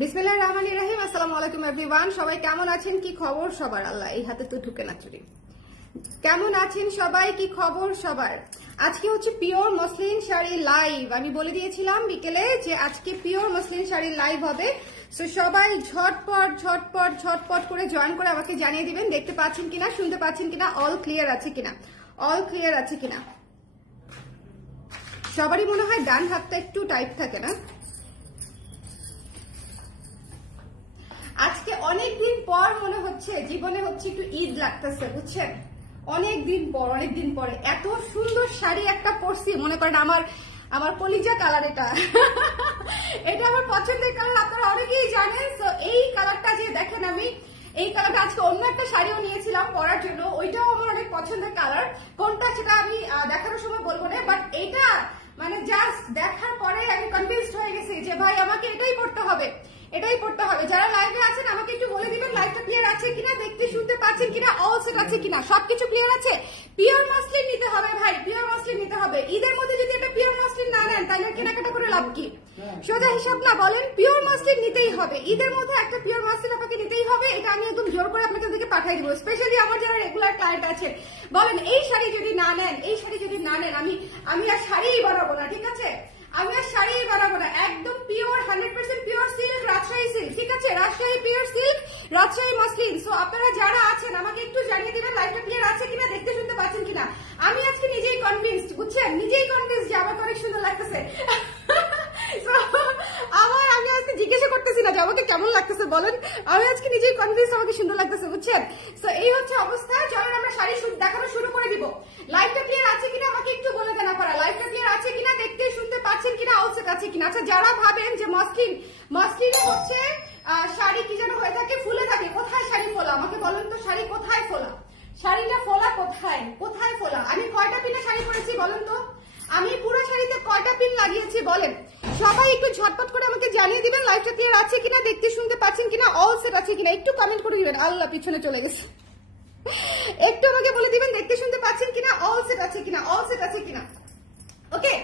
বিসমিল্লাহির রহমানির রহিম। আসসালামু আলাইকুম এভরিওয়ান। সবাই কেমন আছেন? কি খবর সবার? আল্লাহ এই হাতে তো ঢুকে না চুরি। কেমন আছেন সবাই? কি খবর সবার? আজকে হচ্ছে পিওর মসলিন শাড়ি লাইভ। আমি বলে দিয়েছিলাম বিকেলে যে আজকে পিওর মসলিন শাড়ি লাইভ হবে। সো সবাই ঝটপট ঝটপট ঝটপট করে জয়েন করে আমাকে জানিয়ে দিবেন দেখতে পাচ্ছেন কিনা, শুনতে পাচ্ছেন কিনা, অল ক্লিয়ার আছে কিনা, অল ক্লিয়ার আছে কিনা। সবারই মনে হয় ডান হাতটা একটু টাইট থাকে না? আজকে অনেকদিন পর মনে হচ্ছে জীবনে হচ্ছে একটু ঈদ লাগতেছে, বুঝছেন? অনেকদিন পরে এত সুন্দর শাড়ি একটা পরছি, মনে করেন আমার কলিজা কালার। এটা আমার পছন্দের কালার, আপনারা অনেকেই জানেন। তো এই কালারটা যে দেখেন, আমি এই কালারটা আজকে অন্য একটা শাড়িও নিয়েছিলাম পরার জন্য, ওইটাও আমার অনেক পছন্দের কালার। কোনটা সেটা আমি দেখানোর সময় বলবো না, বাট এটা মানে জাস্ট দেখার পরে আমি কনফিউজড হয়ে গেছি যে ভাই আমাকে এটাই পড়তে হবে, এটাই পড়তে হবে। যারা লাইভে আছেন আমাকে একটু বলে দিবেন লাইভটা ক্লিয়ার আছে কিনা, দেখতে শুনতে পাচ্ছেন কিনা, অল সেট আছে কিনা, সবকিছু ক্লিয়ার আছে। পিওর মসলিন নিতে হবে ভাই, পিওর মসলিন নিতে হবে। ঈদের মধ্যে যদি একটা পিওর মসলিন না নেন তাহলে কেনাকাটা করে লাভ কি? সোজা হিসাব না, বলেন? পিওর মসলিন নিতেই হবে, ঈদের মধ্যে একটা পিওর মসলিন আপনাকে নিতেই হবে। এটা আমি একদম জোর করে আপনাকে দিকে পাঠিয়ে দিব। স্পেশালি আমার যারা রেগুলার ক্লায়েন্ট আছে, বলেন এই শাড়ি যদি না নেন, এই শাড়ি যদি না নেন, আমি আর শাড়িই বানাবো না, ঠিক আছে? আমি আর শাড়ি বানাবো না, একদম pure 100% pure silk, Rajshahi silk, ঠিক আছে? Rajshahi pure silk, Rajshahi muslin. So আপনারা যারা আছেন আমাকে একটু জানিয়ে দিবেন লাইভটা ক্লিয়ার আছে কিনা, দেখতে শুনতে পাচ্ছেন কিনা। আমি আজকে নিজেই কনভিন্সড, বুঝছেন? নিজেই কনভিন্সড যে আমাকে অনেক সুন্দর লাগতেছে। আমি আজকে জিজ্ঞাসা করতেছি না যে আমাকে কেমন লাগতেছে, বলেন? আমি আজকে নিজেই কনভিন্স আমাকে সুন্দর লাগতেছে, বুঝছেন? তো এই হচ্ছে অবস্থা। চলেন আমরা শাড়ি দেখানো শুরু করে দিব। লাইভটা ক্লিয়ার আছে কিনা আমাকে একটু বলে দেন আপনারা, লাইভটা ক্লিয়ার আছে কিনা, দেখতে শুনতে পাচ্ছেন কিনা, অলসেট আছে কিনা। আচ্ছা, যারা ভাবেন যে মসলিনে হচ্ছে শাড়ি কি যেন হয়ে থাকে, ফুলে থাকে, কোথায় শাড়ি ফোলা? আমাকে বলেন তো শাড়ি কোথায় ফোলা? শাড়িটা ফোলা কোথায়, কোথায় ফোলা? আমি কয়টা পিনে শাড়ি পরেছি বলেন তো? আমি পুরো শাড়িতে কয়টা পিন লাগিয়েছি বলেন? সবাই একটু ঝটপট করে আমাকে জানিয়ে দিবেন লাইভটা ক্লিয়ার আছে কিনা, দেখতে শুনতে পাচ্ছেন কিনা, অল সেট আছে কিনা। একটু কমেন্ট করে দিবেন। আল্লাহ পিছনে চলে গেছে। একটু আমাকে বলে দিবেন দেখতে শুনতে পাচ্ছেন কিনা, অল সেট আছে কিনা, অল সেট আছে কিনা। ওকে,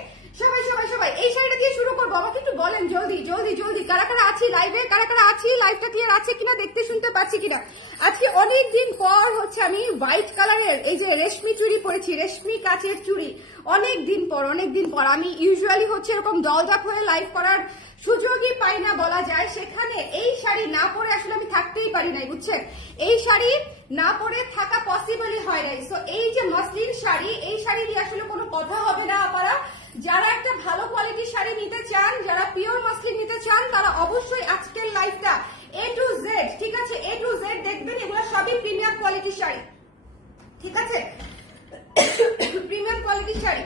সবাই সবাই সবাই এই শাড়িটা দিয়ে শুরু করবো। আমাকে একটু বলেন জলদি জলদি জলদি, কারা কারা আছি লাইভে, কারা কারা আছি, লাইভটা ক্লিয়ার আছে কিনা, দেখতে শুনতে পাচ্ছি কিনা। আজকে অনেকদিন পর হচ্ছে আমি হোয়াইট কালারের এই যে রেশমি চুড়ি পরেছি, রেশমি কাচের চুড়ি। অনেকদিন পর আমি ইউজুয়ালি হচ্ছে এরকম দলদাপ হয়ে লাইভ করার সুযোগই পাই না বলা যায়। সেখানে এই শাড়ি না পরে আসলে আমি থাকতেই পারি নাই, বুঝছেন? এই শাড়ি না পরে থাকা পসিবলই হয় নাই। সো এই যে মসলিন শাড়ি, এই শাড়ি নিয়ে আসলে কোনো কথা হবে না। আপনারা যারা একটা ভালো কোয়ালিটির শাড়ি নিতে চান, যারা পিওর মসলিন নিতে চান, তারা অবশ্যই আজকের লাইভটা A to Z, ঠিক আছে? A to Z দেখবেন, এগুলো সবই প্রিমিয়াম কোয়ালিটির শাড়ি, ঠিক আছে? প্রিমিয়াম কোয়ালিটির শাড়ি।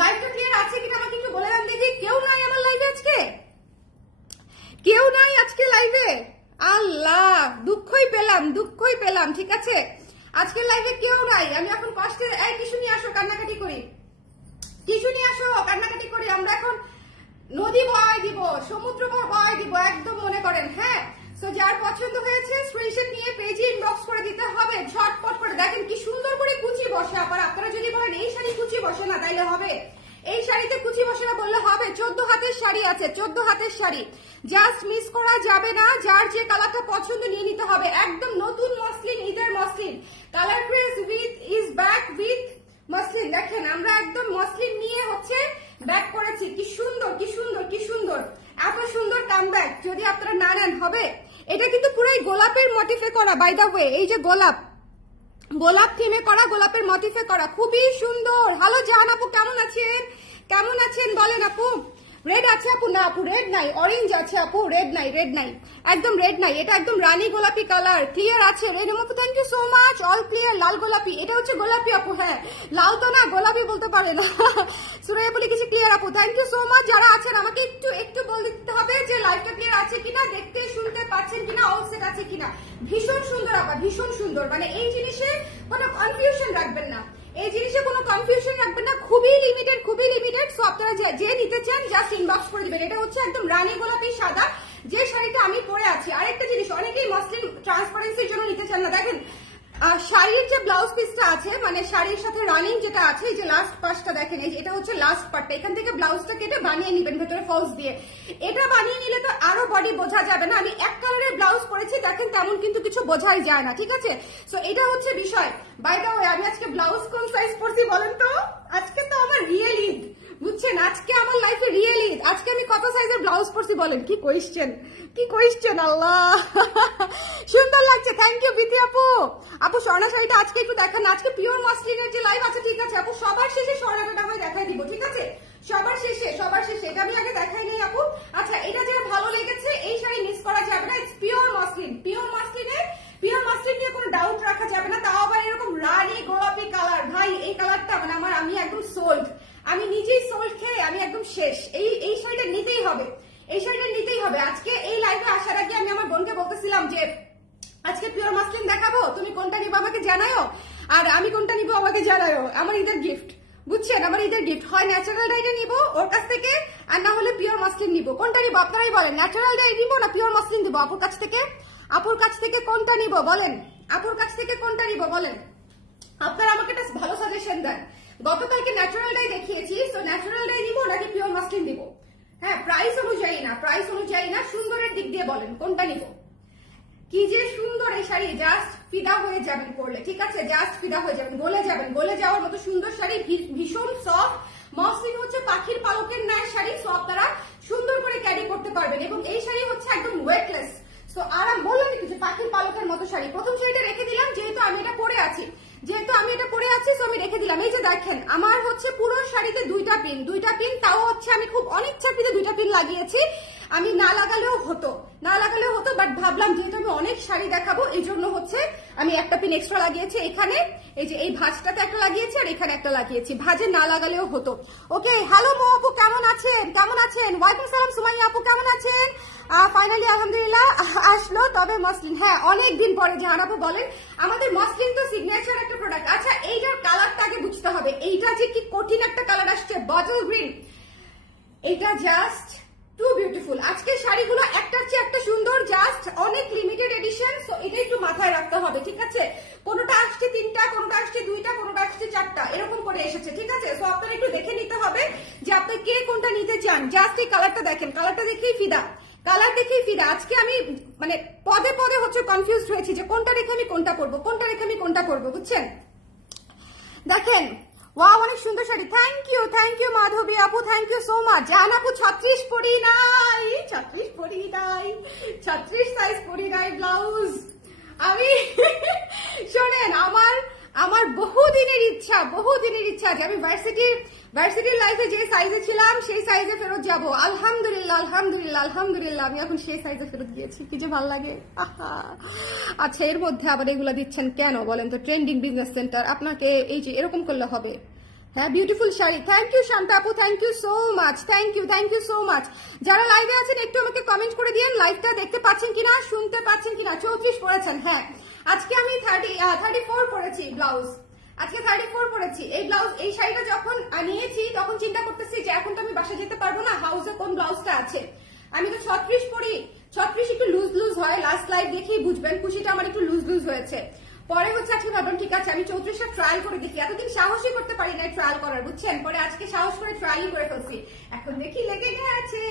লাইভটা ক্লিয়ার আছে কিনা আমাকে একটু বলে দেন দেখি। কেউ নাই আমার লাইভে আজকে? কেউ নাই আজকে লাইভে? আল্লাহ, দুঃখই পেলাম, ঠিক আছে? আজকের লাইভে কেউ নাই। আমি এখন কষ্টে এই টিস্যু নিয়ে আসো, কান্নাকাটি করি, টিস্যু নিয়ে আসো, কান্নাকাটি করি। আমরা এখন নদী বয় দিব, সমুদ্র বয় দিব, একদম মনে করেন। হ্যাঁ, তো যার পছন্দ হয়েছে স্ক্রিনশট নিয়ে পেজে ইনবক্স করে দিতে হবে ঝটপট করে। দেখেন কি সুন্দর করে কুচি বসে। আপনারা যদি বলেন এই শাড়ি কুচি বসে না, তাইলে হবে? এই শাড়িতে কুচি বসে না বললে হবে? 14 হাতের শাড়ি আছে, 14 হাতের শাড়ি, জাস্ট মিস করা যাবে না। যার যে কালারটা পছন্দ নিয়ে নিতে হবে। একদম নতুন মসলিন, ঈদের muslin, colour craze with is back with muslin. দেখেন আমরা একদম মসলিন নিয়ে হচ্ছে ব্যাক করেছি। কি সুন্দর, কি সুন্দর, কি সুন্দর, এত সুন্দর কামব্যাক। যদি আপনারা না নেন হবে। এটা কিন্তু পুরাই গোলাপের মোটিফে করা, বাই দা ওয়ে। এই যে গোলাপ থিমে করা, গোলাপের মোটিফে করা, খুবই সুন্দর। হ্যালো জান আপু, কেমন আছেন? কেমন আছেন বলেন আপু? রেড আছে আপু? না আপু, রেড নাই। অরেঞ্জ আছে আপু, রেড নাই, রেড নাই, একদম রেড নাই। এটা একদম রানী গোলাপি কালার, ক্লিয়ার আছে। রেড আপু, thank you so much, all clear. লাল গোলাপি, এটা হচ্ছে গোলাপি আপু। হ্যাঁ, লাল তো না, গোলাপি বলতে পারে না। সুরাইয়া বলে কিছু ক্লিয়ার আপু, থ্যাংক ইউ সো মাচ। যারা আছেন আমাকে একটু বলে দিতে হবে যে লাইভটা ক্লিয়ার আছে কিনা, দেখতে শুনতে পাচ্ছেন কিনা, অল সেট আছে কিনা। ভীষণ সুন্দর আপা, ভীষণ সুন্দর। মানে এই জিনিসে কোনো কনফিউশন রাখবেন না, এই জিনিসে কোনো কনফিউশন রাখবেন না। খুবই লিমিটেড, খুবই লিমিটেড। সো আপনারা যে নিতে চান জাস্ট ইনবক্স করে দিবেন। এটা হচ্ছে একদম রানী গোলাপি সাদা, যে শাড়িটা আমি পরে আছি। আরেকটা জিনিস, অনেকেই মসলিন ট্রান্সপারেন্সির জন্য নিতে চান না। দেখেন শাড়ির যে ব্লাউজ পিসটা আছে, মানে শাড়ির সাথে রানিং যেটা আছে, এই যে লাস্ট পার্টটা দেখেন, এই যে এটা হচ্ছে লাস্ট পার্টটা, এখান থেকে ব্লাউজটা কেটে বানিয়ে নিবেন ভেতরে ফলস দিয়ে। এটা বানিয়ে নিলে তো আরো বডি বোঝা যাবে না। আমি এক কালারের ব্লাউজ পরেছি, দেখেন তেমন কিন্তু কিছু বোঝাই যায় না, ঠিক আছে? সো এটা হচ্ছে বিষয়। বাই দ্য ওয়ে, আমি আজকে ব্লাউজ কোন সাইজ পরছি বলেন তো? আজকে তো আমার রিয়েল ঈদ, বুঝছেন? আজকে আমার লাইফে রিয়েল ঈদ। আজকে আমি কত সাইজের ব্লাউজ পরছি বলেন? কি কোয়েশ্চেন, কি কোয়েশ্চেন! আল্লাহ, সুন্দর লাগছে। থ্যাংক ইউ বিথি আপু। আপু স্বর্ণা শাড়িটা আজকে একটু দেখান। আজকে পিওর মসলিনের যে লাইভ আছে, ঠিক আছে আপু, সবার শেষে স্বর্ণাটা আমি দেখাই দিব, ঠিক আছে? সবার শেষে, সবার শেষে। এটা আমি আগে দেখাই নাই আপু। আচ্ছা, এটা যেটা ভালো লেগেছে, এই শাড়ি মিস করা যাবে না। It's pure muslin. পিওর মসলিনের, পিওর মসলিন নিয়ে কোনো ডাউট রাখা যাবে না। তাও আবার এরকম রানী গোলাপি কালার। ভাই এই কালারটা মানে আমি একদম সোল্ড। আমি নিজেই সোল্ড খেয়ে আমি একদম শেষ। এই শাড়িটা নিতেই হবে, এই শাড়িটা নিতেই হবে। আজকে এই লাইভে আসার আগে আমি আমার বোনকে বলতেছিলাম যে আজকে পিওর মাসলিন দেখাবো, তুমি কোনটা নিবো আমাকে জানাও, আর আমি কোনটা নিবো আমাকে জানাও। আমার ঈদের গিফট, বুঝছেন? আমার ঈদের গিফট হয় ন্যাচারাল ডাইটা নিবো ওর কাছ থেকে, আর না হলে পিওর মাসলিন নিবো। কোনটা নিবো আপনারাই বলেন, ন্যাচারাল ডাই নিবো না পিওর মাসলিন নিবো? আপুর কাছ থেকে, আপুর কাছ থেকে কোনটা নিবো বলেন? আপুর কাছ থেকে কোনটা নিবো বলেন? আপনারা আমাকে একটা ভালো সাজেশন দেন। গতকালকে ন্যাচারাল ডাই দেখিয়েছি, তো ন্যাচারাল ডাই নিবো নাকি পিওর মাসলিন নিবো? হ্যাঁ, প্রাইস অনুযায়ী না, প্রাইস অনুযায়ী না, সুন্দরের দিক দিয়ে বলেন কোনটা নিবো। কি যে সুন্দর এই শাড়ি, জাস্ট ফিদা হয়ে যাবেন পরলে, ঠিক আছে? জাস্ট ফিদা হয়ে যাবেন, গলে যাবেন, গলে যাওয়ার মতো সুন্দর শাড়ি। ভীষণ সফট। মসলিন হচ্ছে পাখির পালকের ন্যায় শাড়ি, সো আপনারা সুন্দর করে ক্যারি করতে পারবেন। এবং এই শাড়ি হচ্ছে একদম ওয়েটলেস, সো আরাম। বললাম কি যে পাখির পালকের মতো শাড়ি। প্রথম শাড়িটা রেখে দিলাম, যেহেতু আমি এটা পরে আছি, সো আমি রেখে দিলাম। এই যে দেখেন, আমার হচ্ছে পুরো শাড়িতে দুইটা পিন, তাও হচ্ছে আমি খুব অনিচ্ছাকৃত দুইটা পিন লাগিয়েছি। আমি না লাগালেও হতো, বাট ভাবলাম যেহেতু আমি অনেক শাড়ি দেখাবো, এই জন্য হচ্ছে আমি একটা পিন এক্সট্রা লাগিয়েছি এখানে। এই যে এই ভাঁজটাতে একটা লাগিয়েছি, আর এখানে একটা লাগিয়েছি। ভাঁজে না লাগালেও হতো। ওকে, হ্যালো মো আপু, কেমন আছেন? ওয়ালাইকুম সালাম সুমাইয়া আপু, কেমন আছেন? ফাইনালি আলহামদুলিল্লাহ আসলো। তবে মসলিন, হ্যাঁ অনেকদিন পরে। জাহান আপু বলেন, আমাদের মসলিন তো সিগনেচার একটা প্রোডাক্ট। আচ্ছা, এইটার কালারটা আগে বুঝতে হবে। এইটা যে কি কঠিন একটা কালার আসছে, বটল গ্রিন, এটা জাস্ট টু বিউটিফুল। আজকে শাড়িগুলো একটার চেয়ে একটা সুন্দর, জাস্ট অনেক লিমিটেড এডিশন, সো এটা একটু মাথায় রাখতে হবে, ঠিক আছে? কোনোটা আসছে 3টা, কোনোটা আসছে 2টা, কোনোটা আসছে 4টা, এরকম করে এসেছে, ঠিক আছে? সো আপনারা একটু দেখে নিতে হবে যে আপনি কে কোনটা নিতে চান। জাস্ট এই কালারটা দেখেন, কালারটা দেখেই ফিদা, কালার দেখেই ফিদা। আজকে আমি মানে পদে পদে হচ্ছে কনফিউজড হয়েছি যে কোনটা রেখে আমি কোনটা পরবো, কোনটা রেখে আমি কোনটা পরবো, বুঝছেন? দেখেন, ওয়াও, অনেক সুন্দর শাড়ি। থ্যাংক ইউ মাধবী আপু, থ্যাংক ইউ সো মাচ। জান আপু 36 পরি নাই, 36 সাইজ পরি নাই ব্লাউজ। আমি শোনেন, আমার বহুদিনের ইচ্ছা যে আমি ভার্সিটির লাইফে যে সাইজে ছিলাম সেই সাইজে ফেরত যাব। আলহামদুলিল্লাহ আমি এখন সেই সাইজে ফেরত গিয়েছি। কি যে ভালো লাগে। আচ্ছা, এর মধ্যে আবার এগুলা দিচ্ছেন কেন বলেন তো? ট্রেন্ডিং বিজনেস সেন্টার, আপনাকে এই যে এরকম করলে হবে? হ্যাঁ, beautiful sari. Thank you Shanta আপু, thank you so much, thank you so much. যারা লাইভে আছেন একটু আমাকে কমেন্ট করে দিন, লাইভটা দেখতে পাচ্ছেন কিনা, শুনতে পাচ্ছেন কিনা। 34 পড়েছেন? হ্যাঁ, আজকে আমি 34 পড়েছি ব্লাউজ। আজকে 34 পড়েছি। এই ব্লাউজ, এই শাড়িটা যখন নিয়েছি তখন চিন্তা করতেছি যে এখন তো আমি বাসা যেতে পারবো না, হাউসে কোন ব্লাউজটা আছে। আমি তো 36 পরি, 36 একটু লুজ হয়। লাস্ট লাইভ দেখেই বুঝবেন, খুশিটা আমার একটু লুজ হয়েছে। পরে হচ্ছে আজকে ভাবলাম ঠিক আছে আমি 34টা ট্রায়াল করে দেখি। এতদিন সাহসই করতে পারি না ট্রায়াল করার, বুঝছেন? পরে আজকে সাহস করে ট্রায়ালই করে ফেলছি। এখন দেখি লেগে গেছে।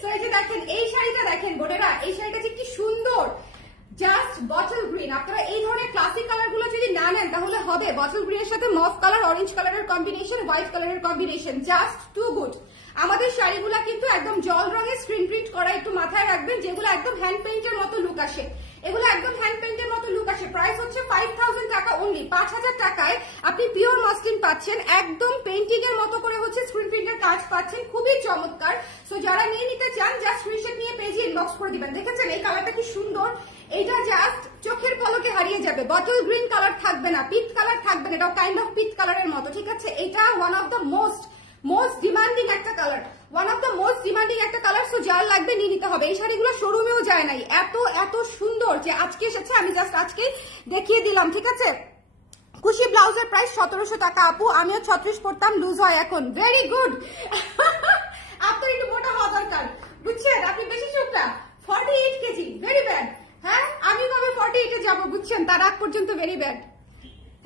সো এই যে দেখেন, এই শাড়িটা দেখেন বোনেরা, এই শাড়িটা যে কি সুন্দর, জাস্ট বটল গ্রিন। আপনারা এই ধরনের ক্লাসিক কালার গুলো যদি না নেন তাহলে হবে। বটল গ্রিনের সাথে মফ কালার, অরেঞ্জ কালারের কম্বিনেশন, হোয়াইট কালারের কম্বিনেশন, জাস্ট টু গুড। আমাদের শাড়িগুলা কিন্তু একদম জল রঙের স্ক্রিন প্রিন্ট করা, একটু মাথায় রাখবেন। যেগুলো একদম হ্যান্ড পেইন্টের মতো লুক আসে, এগুলো একদম হ্যান্ড পেইন্টের মতো লুক আসে। প্রাইস হচ্ছে 5000 টাকা অনলি। 5000 টাকায় আপনি পিওর মসলিন পাচ্ছেন, একদম পেইন্টিং এর মতো করে হচ্ছে স্ক্রিন প্রিন্টের কাজ পাচ্ছেন, খুবই চমৎকার। সো যারা নিয়ে নিতে চান জাস্ট স্ক্রিনশট নিয়ে পেজে ইনবক্স করে দিবেন। দেখেছেন এই কালারটা কি সুন্দর? এইটা জাস্ট চোখের পলকে হারিয়ে যাবে। বটল গ্রিন কালার থাকবে না, পিচ কালার থাকবে না, এটাও কাইন্ড অফ পিচ কালারের মতো, ঠিক আছে? এটা one of the most demanding একটা কালার, সো যার লাগবে নিয়ে নিতে হবে। এই শাড়িগুলো শোরুমেও যায় নাই, এত সুন্দর যে আজকে এসেছে। আমি জাস্ট আজকে দেখিয়ে দিলাম, ঠিক আছে? খুশি ব্লাউজের প্রাইস 1700 টাকা আপু। আমিও 36 পড়তাম, লুজ হয় এখন। Very good. আপনার একটু মোটা হওয়া দরকার, বুঝছেন? আপনি বেশি শুকনা, 48 কেজি, ভেরি ব্যাড। হ্যাঁ আমি কবে 48-এ যাবো বুঝছেন, তার আগ পর্যন্ত ভেরি ব্যাড।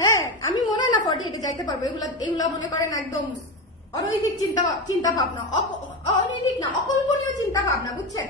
হ্যাঁ আমি মনে হয় না 48-এ যাইতে পারবো। এগুলা মনে করেন একদম অনৈতিক চিন্তা ভাবনা, অনৈতিক না, অকল্পনীয় চিন্তা ভাবনা, বুঝছেন,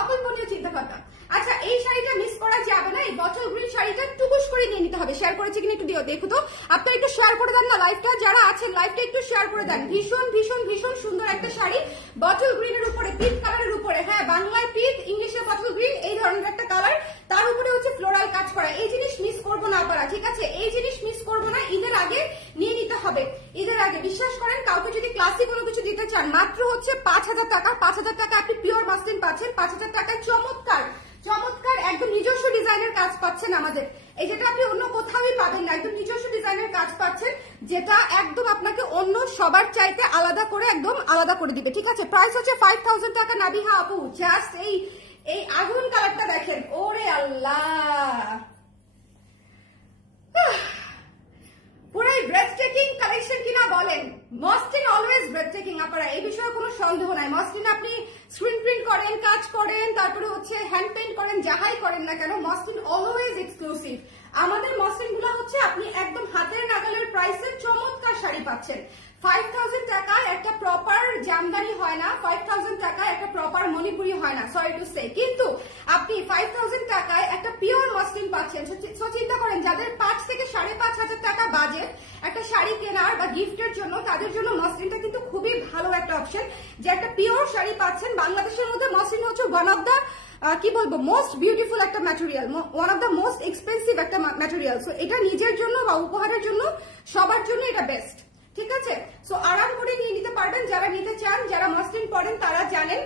অকল্পনীয় চিন্তা ভাবনা। আচ্ছা এই শাড়িটা মিস করা যাবে না, এই বটল গ্রিন শাড়িটা টুকুস করে নিয়ে নিতে হবে। শেয়ার করেছে কিনা একটু দেখো তো, আপনারা একটু শেয়ার করে দেন না লাইভটা, যারা আছেন লাইভটা একটু শেয়ার করে দেন। ভীষণ ভীষণ ভীষণ সুন্দর একটা শাড়ি, বটল গ্রিনের উপরে, পিঙ্ক কালারের উপরে, হ্যাঁ বাংলায় পিঙ্ক, ইংলিশে বটল গ্রিন, এই ধরনের একটা কালার, তার উপরে হচ্ছে ফ্লোরাল কাজ করা। এই জিনিস মিস করবো না আপনারা, ঠিক আছে, এই জিনিস মিস করবো না, ঈদের আগে নিয়ে নিতে হবে। ঈদের আগে বিশ্বাস করেন, কাউকে যদি ক্লাসি কোনো কিছু দিতে চান, মাত্র হচ্ছে 5,000 টাকা, 5,000 টাকা আপনি পিওর মাসলিন পাচ্ছেন, 5,000 টাকায় চমৎকার চমৎকার একদম নিজস্ব ডিজাইনের কাজ পাচ্ছেন আমাদের, এই যেটা আপনি অন্য কোথাওই পাবেন না, একদম নিজস্ব ডিজাইনের কাজ পাচ্ছেন, যেটা একদম আপনাকে অন্য সবার চাইতে আলাদা করে একদম আলাদা করে দিবে, ঠিক আছে। প্রাইস হচ্ছে 5,000 টাকা। নাবিহা আপু জাস্ট এই আগুন কালারটা দেখেন, ওরে আল্লাহ, পুরাই ব্রেথটেকিং কালেকশন কিনা বলেন। মসলিন অলওয়েজ ব্রেথটেকিং আপনারা, এই বিষয়ে কোনো সন্দেহ নাই। মসলিন আপনি স্ক্রিন প্রিন্ট করেন, কাজ করেন, তারপরে হচ্ছে হ্যান্ড পেইন্ট করেন, যাহাই করেন না কেন, মসলিন অলওয়েজ এক্সক্লুসিভ। আমাদের মসলিন গুলো হচ্ছে আপনি একদম হাতের নাগালের প্রাইসে চমৎকার শাড়ি পাচ্ছেন। 5,000 টাকায় একটা প্রপার জামদানি হয় না, 5,000 টাকায় একটা প্রপার মণিপুরি হয় না, সরি টু সে, কিন্তু আপনি 5,000 টাকায় একটা পিওর মসলিন পাচ্ছেন। সো চিন্তা করেন, যাদের 5 থেকে 5,500 টাকা বাজেট একটা শাড়ি কেনার বা গিফটের জন্য, তাদের জন্য মসলিনটা কিন্তু খুবই ভালো একটা অপশন, যে একটা পিওর শাড়ি পাচ্ছেন। বাংলাদেশের মধ্যে মসলিন হচ্ছে ওয়ান অফ দ্য কি বলবো মোস্ট বিউটিফুল একটা material, one of the most expensive একটা ম্যাটেরিয়াল। সো এটা নিজের জন্য বা উপহারের জন্য সবার জন্য এটা বেস্ট, ঠিক আছে। সো আরাম করে নিয়ে নিতে পারবেন, যারা নিতে চান, যারা মসলিন পরেন তারা জানেন।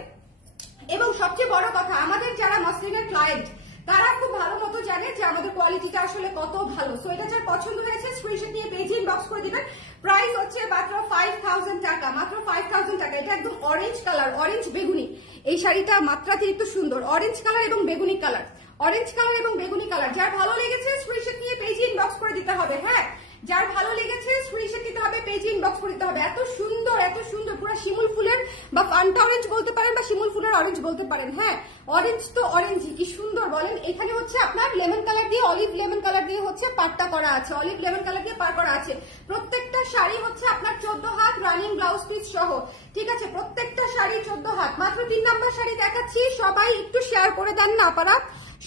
এবং সবচেয়ে বড় কথা, আমাদের যারা মসলিনের ক্লায়েন্ট তারা খুব ভালো মতো জানে যে আমাদের কোয়ালিটিটা আসলে কত ভালো। সো এটা যার পছন্দ হয়েছে স্ক্রিনশট নিয়ে পেজে ইনবক্স করে দিবেন। প্রাইস হচ্ছে মাত্র 5,000 টাকা, মাত্র 5,000 টাকা। এটা একদম অরেঞ্জ কালার, অরেঞ্জ বেগুনি, এই শাড়িটা মাত্রাতিরিক্ত সুন্দর, অরেঞ্জ কালার এবং বেগুনি কালার, অরেঞ্জ কালার এবং বেগুনি কালার। যার ভালো লেগেছে স্ক্রিনশট নিয়ে পেজে ইনবক্স করে দিতে হবে। হ্যাঁ যার ভালো লেগেছে স্ক্রিনশট দিতে হবে, পেজে ইনবক্স করে দিতে হবে। এত সুন্দর, এত সুন্দর, পুরো শিমুল ফুলের বা ফান্টা অরেঞ্জ বলতে পারেন বা শিমুল ফুলের অরেঞ্জ বলতে পারেন। হ্যাঁ অরেঞ্জ তো অরেঞ্জই, কি সুন্দর বলেন। এখানে হচ্ছে আপনার লেমন কালার দিয়ে, অলিভ লেমন কালার দিয়ে হচ্ছে পাটটা করা আছে, অলিভ লেমন কালার দিয়ে পার করা আছে। প্রত্যেকটা শাড়ি হচ্ছে আপনার 14 হাত রানিং ব্লাউজ পিস সহ, ঠিক আছে। প্রত্যেকটা শাড়ি 14 হাত। মাত্র 3 নাম্বার শাড়ি দেখাচ্ছি, সবাই একটু শেয়ার করে দেন না আপনারা,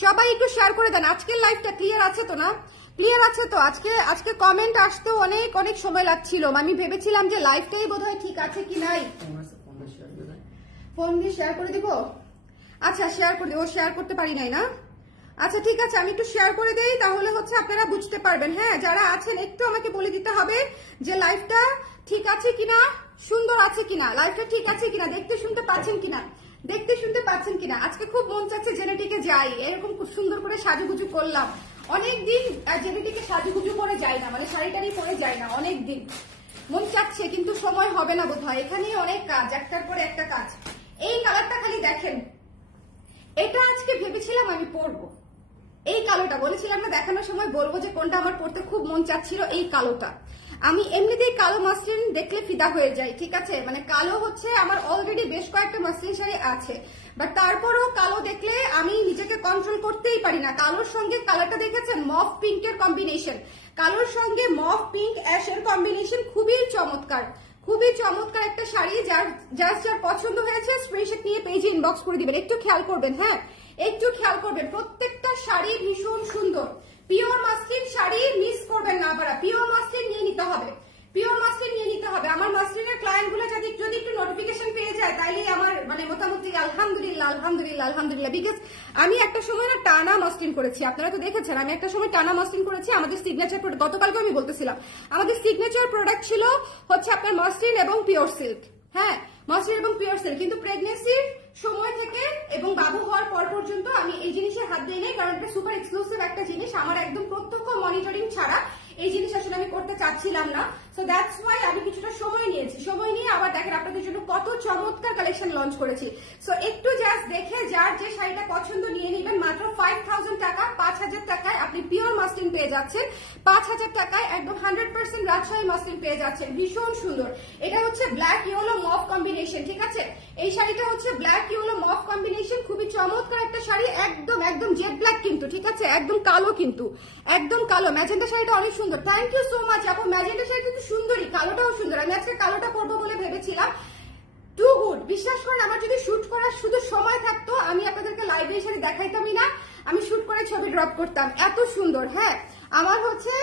সবাই একটু শেয়ার করে দেন। আজকের লাইভটা ক্লিয়ার আছে তো না? ক্লিয়ার আছে তো? আজকে কমেন্ট আসতেও অনেক অনেক সময় লাগছিল, আমি ভেবেছিলাম যে লাইভটাই বোধহয় ঠিক আছে কি নাই। ফোন দিয়ে শেয়ার করে দিব, আচ্ছা শেয়ার করে দেবো, শেয়ার করতে পারি নাই না, আচ্ছা ঠিক আছে আমি একটু শেয়ার করে দেই, তাহলে হচ্ছে আপনারা বুঝতে পারবেন। হ্যাঁ যারা আছেন একটু আমাকে বলে দিতে হবে যে লাইভটা ঠিক আছে কিনা, সুন্দর আছে কিনা, লাইভটা ঠিক আছে কিনা, দেখতে শুনতে পাচ্ছেন কিনা, দেখতে শুনতে পাচ্ছেন কিনা। আজকে খুব মন চাচ্ছে জেনেটিকে যাই, এরকম খুব সুন্দর করে সাজুগুজু করলাম, অনেকদিন জেনেটিকে সাজুগুজু করে যাই না, মানে শাড়িটারি পরে যাই না, অনেকদিন মন চাচ্ছে, কিন্তু সময় হবে না বোধ হয়। এখানে অনেক কাজ, একটার পরে একটা কাজ। এই কালারটা খালি দেখেন, এটা আজকে ভেবেছিলাম আমি পরবো, এই কালোটা বলেছিলাম না দেখানোর সময় বলবো যে কোনটা আমার পরতে খুব মন চাচ্ছিল, এই কালোটা। আমি এমনিতেই কালো মাসলিন দেখলে ফিদা হয়ে যাই, ঠিক আছে, মানে কালো হচ্ছে আমার অলরেডি বেশ কয়েকটা মাসলিন শাড়ি আছে, বাট তারপরেও কালো দেখলে আমি নিজেকে কন্ট্রোল করতেই পারি না। কালোর সঙ্গে কালারটা দেখেছেন, মফ পিঙ্কের কম্বিনেশন, কালোর সঙ্গে মফ পিঙ্ক অ্যাশের কম্বিনেশন খুবই চমৎকার, খুবই চমৎকার একটা শাড়ি। যার পছন্দ হয়েছে স্ক্রিনশট নিয়ে পেজে ইনবক্স করে দিবেন। একটু খেয়াল করবেন, হ্যাঁ একটু খেয়াল করবেন, প্রত্যেকটা শাড়ি ভীষণ সুন্দর। পিওর মাসলিন শাড়ি মিস করবেন না আপনারা, পিওর মাসলিন নিয়ে নিতে হবে, পিওর মাসলিন নিয়ে নিতে হবে। আমার মাসলিনের ক্লায়েন্ট গুলো যদি একটু নোটিফিকেশন পেয়ে যায় তাইলে আমার মানে মোটামুটি আলহামদুলিল্লাহ আলহামদুলিল্লাহ আলহামদুলিল্লাহ। বিকজ আমি একটা সময় না টানা মাসলিন করেছি, আপনারা তো দেখেছেন আমি একটা সময় টানা মাসলিন করেছি। আমাদের সিগনেচার প্রোডাক্ট, গতকালকে আমি বলতেছিলাম আমাদের সিগনেচার প্রোডাক্ট ছিল হচ্ছে আপনার মাসলিন এবং পিওর সিল্ক, হ্যাঁ মাসলিন এবং পিওর সিল্ক। কিন্তু প্রেগনেন্সির সময় থেকে এবং বাবু হওয়ার পর পর্যন্ত আমি এই জিনিসে হাত দিই নাই, কারণ এটা সুপার এক্সক্লুসিভ একটা জিনিস, আমার একদম প্রত্যক্ষ মনিটরিং ছাড়া এই জিনিস আসলে আমি করতে চাচ্ছিলাম না। সো দ্যাটস ওয়াই আমি কিছুটা সময় নিয়েছি, সময় নিয়ে আবার দেখেন আপনাদের জন্য কত চমৎকার কালেকশন লঞ্চ করেছি। সো একটু জাস্ট দেখে যার যে শাড়িটা পছন্দ নিয়ে নেবেন। মাত্র 5,000 টাকা, 5,000 টাকায় আপনি পিওর মাসলিন পেয়ে যাচ্ছেন, 5,000 টাকায় একদম 100% রাজশাহী মাসলিন পেয়ে যাচ্ছেন, ভীষণ সুন্দর। এটা হচ্ছে ব্ল্যাক ইয়েলো মফ কম্বিনেশন, ঠিক আছে, এই শাড়িটা হচ্ছে ব্ল্যাক ইয়েলো মফ কম্বিনেশন, খুবই চমৎকার একটা শাড়ি, একদম একদম জেড ব্ল্যাক কিন্তু, ঠিক আছে, একদম কালো কিন্তু, একদম কালো। ম্যাজেন্টা শাড়িটা অনেক সুন্দর, থ্যাংক ইউ সো মাচ আপু। ম্যাজেন্টা শাড়ি কিন্তু সুন্দরই, কালোটাও সুন্দর। আমি আজকে কালোটা পরবো বলে ভেবেছিলাম, টু গুড। বিশ্বাস করেন আমার যদি শুট করার শুধু সময় থাকতো আমি আপনাদেরকে লাইভে এসে দেখাইতামই না, আমি শুট করে ছবি ড্রপ করতাম, এত সুন্দর। হ্যাঁ আমার হচ্ছে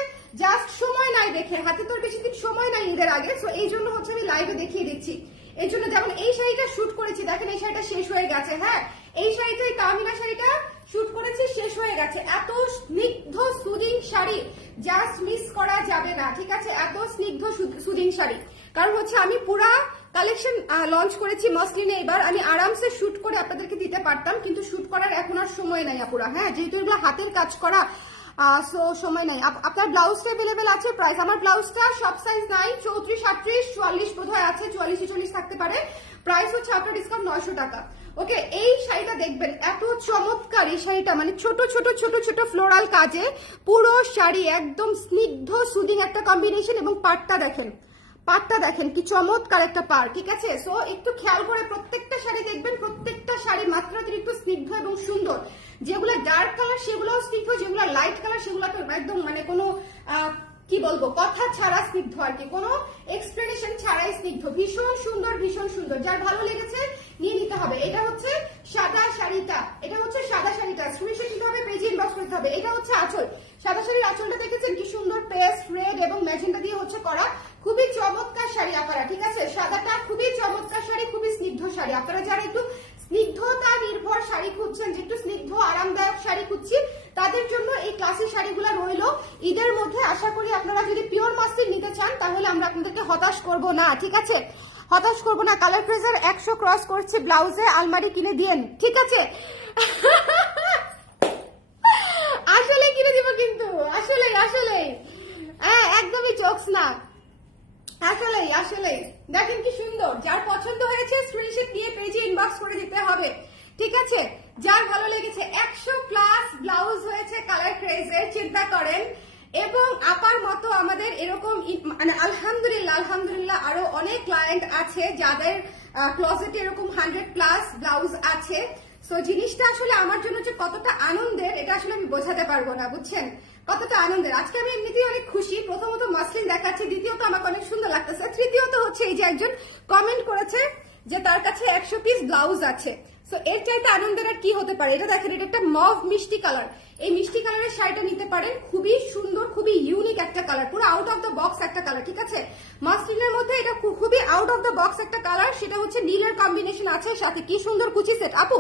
জাস্ট সময় নাই, দেখে হাতে তোর বেশি দিন সময় নাই ঈদের আগে, সো এই জন্য হচ্ছে আমি লাইভে দেখিয়ে দিচ্ছি। এই জন্য যেমন এই শাড়িটা শুট করেছি, দেখেন এই শাড়িটা শেষ হয়ে গেছে। হ্যাঁ এই শাড়িটা, এই তাহমিনা শাড়িটা শুট করেছি, শেষ হয়ে গেছে। এত স্নিগ্ধ সুদিং শাড়ি, জাস্ট মিস করা যাবে না, ঠিক আছে, এত স্নিগ্ধ সুদিং শাড়ি। কারণ হচ্ছে আমি পুরা কালেকশন লঞ্চ করেছি মসলিনে, এবার আমি আরামসে শুট করে আপনাদেরকে দিতে পারতাম, কিন্তু শুট করার এখন আর সময় নাই আপুরা। হ্যাঁ যেহেতু এগুলো হাতের কাজ করা, সো সময় নাই। আপনার ব্লাউজটা অ্যাভেলেবেল আছে, প্রাইস আমার ব্লাউজটা সব সাইজ নাই, 34, 38, 44 বোধহয় আছে, 44, 46 থাকতে পারে। প্রাইস হচ্ছে আপনার ডিসকাউন্ট 900 টাকা। ওকে এই শাড়িটা দেখবেন, এত চমৎকার এই শাড়িটা, মানে ছোট ছোট ছোট ছোট ফ্লোরাল কাজে পুরো শাড়ি, একদম স্নিগ্ধ সুদিং একটা কম্বিনেশন। এবং পাটটা দেখেন, পাটটা দেখেন কি চমৎকার একটা পার, ঠিক আছে। সো একটু খেয়াল করে প্রত্যেকটা শাড়ি দেখবেন, প্রত্যেকটা শাড়ি মাত্রাতিরিক্ত স্নিগ্ধ এবং সুন্দর। যেগুলো ডার্ক কালার সেগুলোও স্নিগ্ধ, যেগুলো লাইট কালার সেগুলো তো একদম মানে কোনো কি বলবো কথা ছাড়া স্নিগ্ধ আর কি, কোনো এক্সপ্লেনেশন ছাড়াই স্নিগ্ধ, ভীষণ সুন্দর ভীষণ সুন্দর। যার ভালো লেগেছে নিয়ে নিতে হবে। এটা হচ্ছে সাদা শাড়িটা, এটা হচ্ছে সাদা শাড়িটা, স্ক্রিনশট নিতে হবে, পেজে ইনবক্স করতে হবে। এটা হচ্ছে আঁচল, সাদা শাড়ির আঁচলটা দেখেছেন কি সুন্দর, পেস্ট রেড এবং ম্যাজেন্টা দিয়ে হচ্ছে করা, খুবই চমৎকার শাড়ি আপনারা, ঠিক আছে। সাদাটা খুবই চমৎকার শাড়ি, খুবই স্নিগ্ধ শাড়ি। আপনারা যারা একটু স্নিগ্ধতা নির্ভর শাড়ি খুঁজছেন, যে একটু স্নিগ্ধ আরামদায়ক শাড়ি খুঁজছি, তাদের জন্য এই ক্লাসি শাড়িগুলো রইলো ঈদের মধ্যে। আশা করি আপনারা যদি পিওর মাসলিন নিতে চান তাহলে আমরা আপনাদেরকে হতাশ করব না, ঠিক আছে, হতাশ করব না। কালার প্রেজার 100 ক্রস করছে, ব্লাউজে আলমারি কিনে দিয়েন, ঠিক আছে। আসলে কিনে দিব কিন্তু, আসলে আসলে হ্যাঁ একদমই জোকস না, আসলেই আসলেই দেখেন কি সুন্দর। যার পছন্দ হয়েছে স্ক্রিনশট দিয়ে পেজে ইনবক্স করে দিতে হবে, ঠিক আছে। যার ভালো লেগেছে 100+ ব্লাউজ হয়েছে কালার ক্রেজের, চিন্তা করেন। এবং আপার মতো আমাদের এরকম মানে আলহামদুলিল্লাহ আলহামদুলিল্লাহ আরো অনেক ক্লায়েন্ট আছে যাদের ক্লোজেটে এরকম 100+ ব্লাউজ আছে। সো জিনিসটা আসলে আমার জন্য যে কতটা আনন্দের এটা আসলে আমি বোঝাতে পারবো না, বুঝছেন কতটা আনন্দের। আজকে আমি এমনিতেই অনেক খুশি, প্রথমত মাসলিন দেখাচ্ছে, দ্বিতীয়ত আমাকে অনেক সুন্দর লাগতেছে, তৃতীয়ত হচ্ছে এই যে একজন কমেন্ট করেছে যে তার কাছে 100 পিস ব্লাউজ আছে। সো এর চাইতে আনন্দের আর কি হতে পারে। এটা দেখেন, এটা একটা মভ মিষ্টি কালার, এই মিষ্টি কালারের শাড়িটা নিতে পারেন, খুবই সুন্দর, খুবই ইউনিক একটা কালার, পুরো আউট অফ দ্য বক্স একটা কালার, ঠিক আছে। মাসলিনের মধ্যে এটা খুবই আউট অফ দ্য বক্স একটা কালার, সেটা হচ্ছে নীলের কম্বিনেশন আছে, সাথে কি সুন্দর কুচি সেট। আপু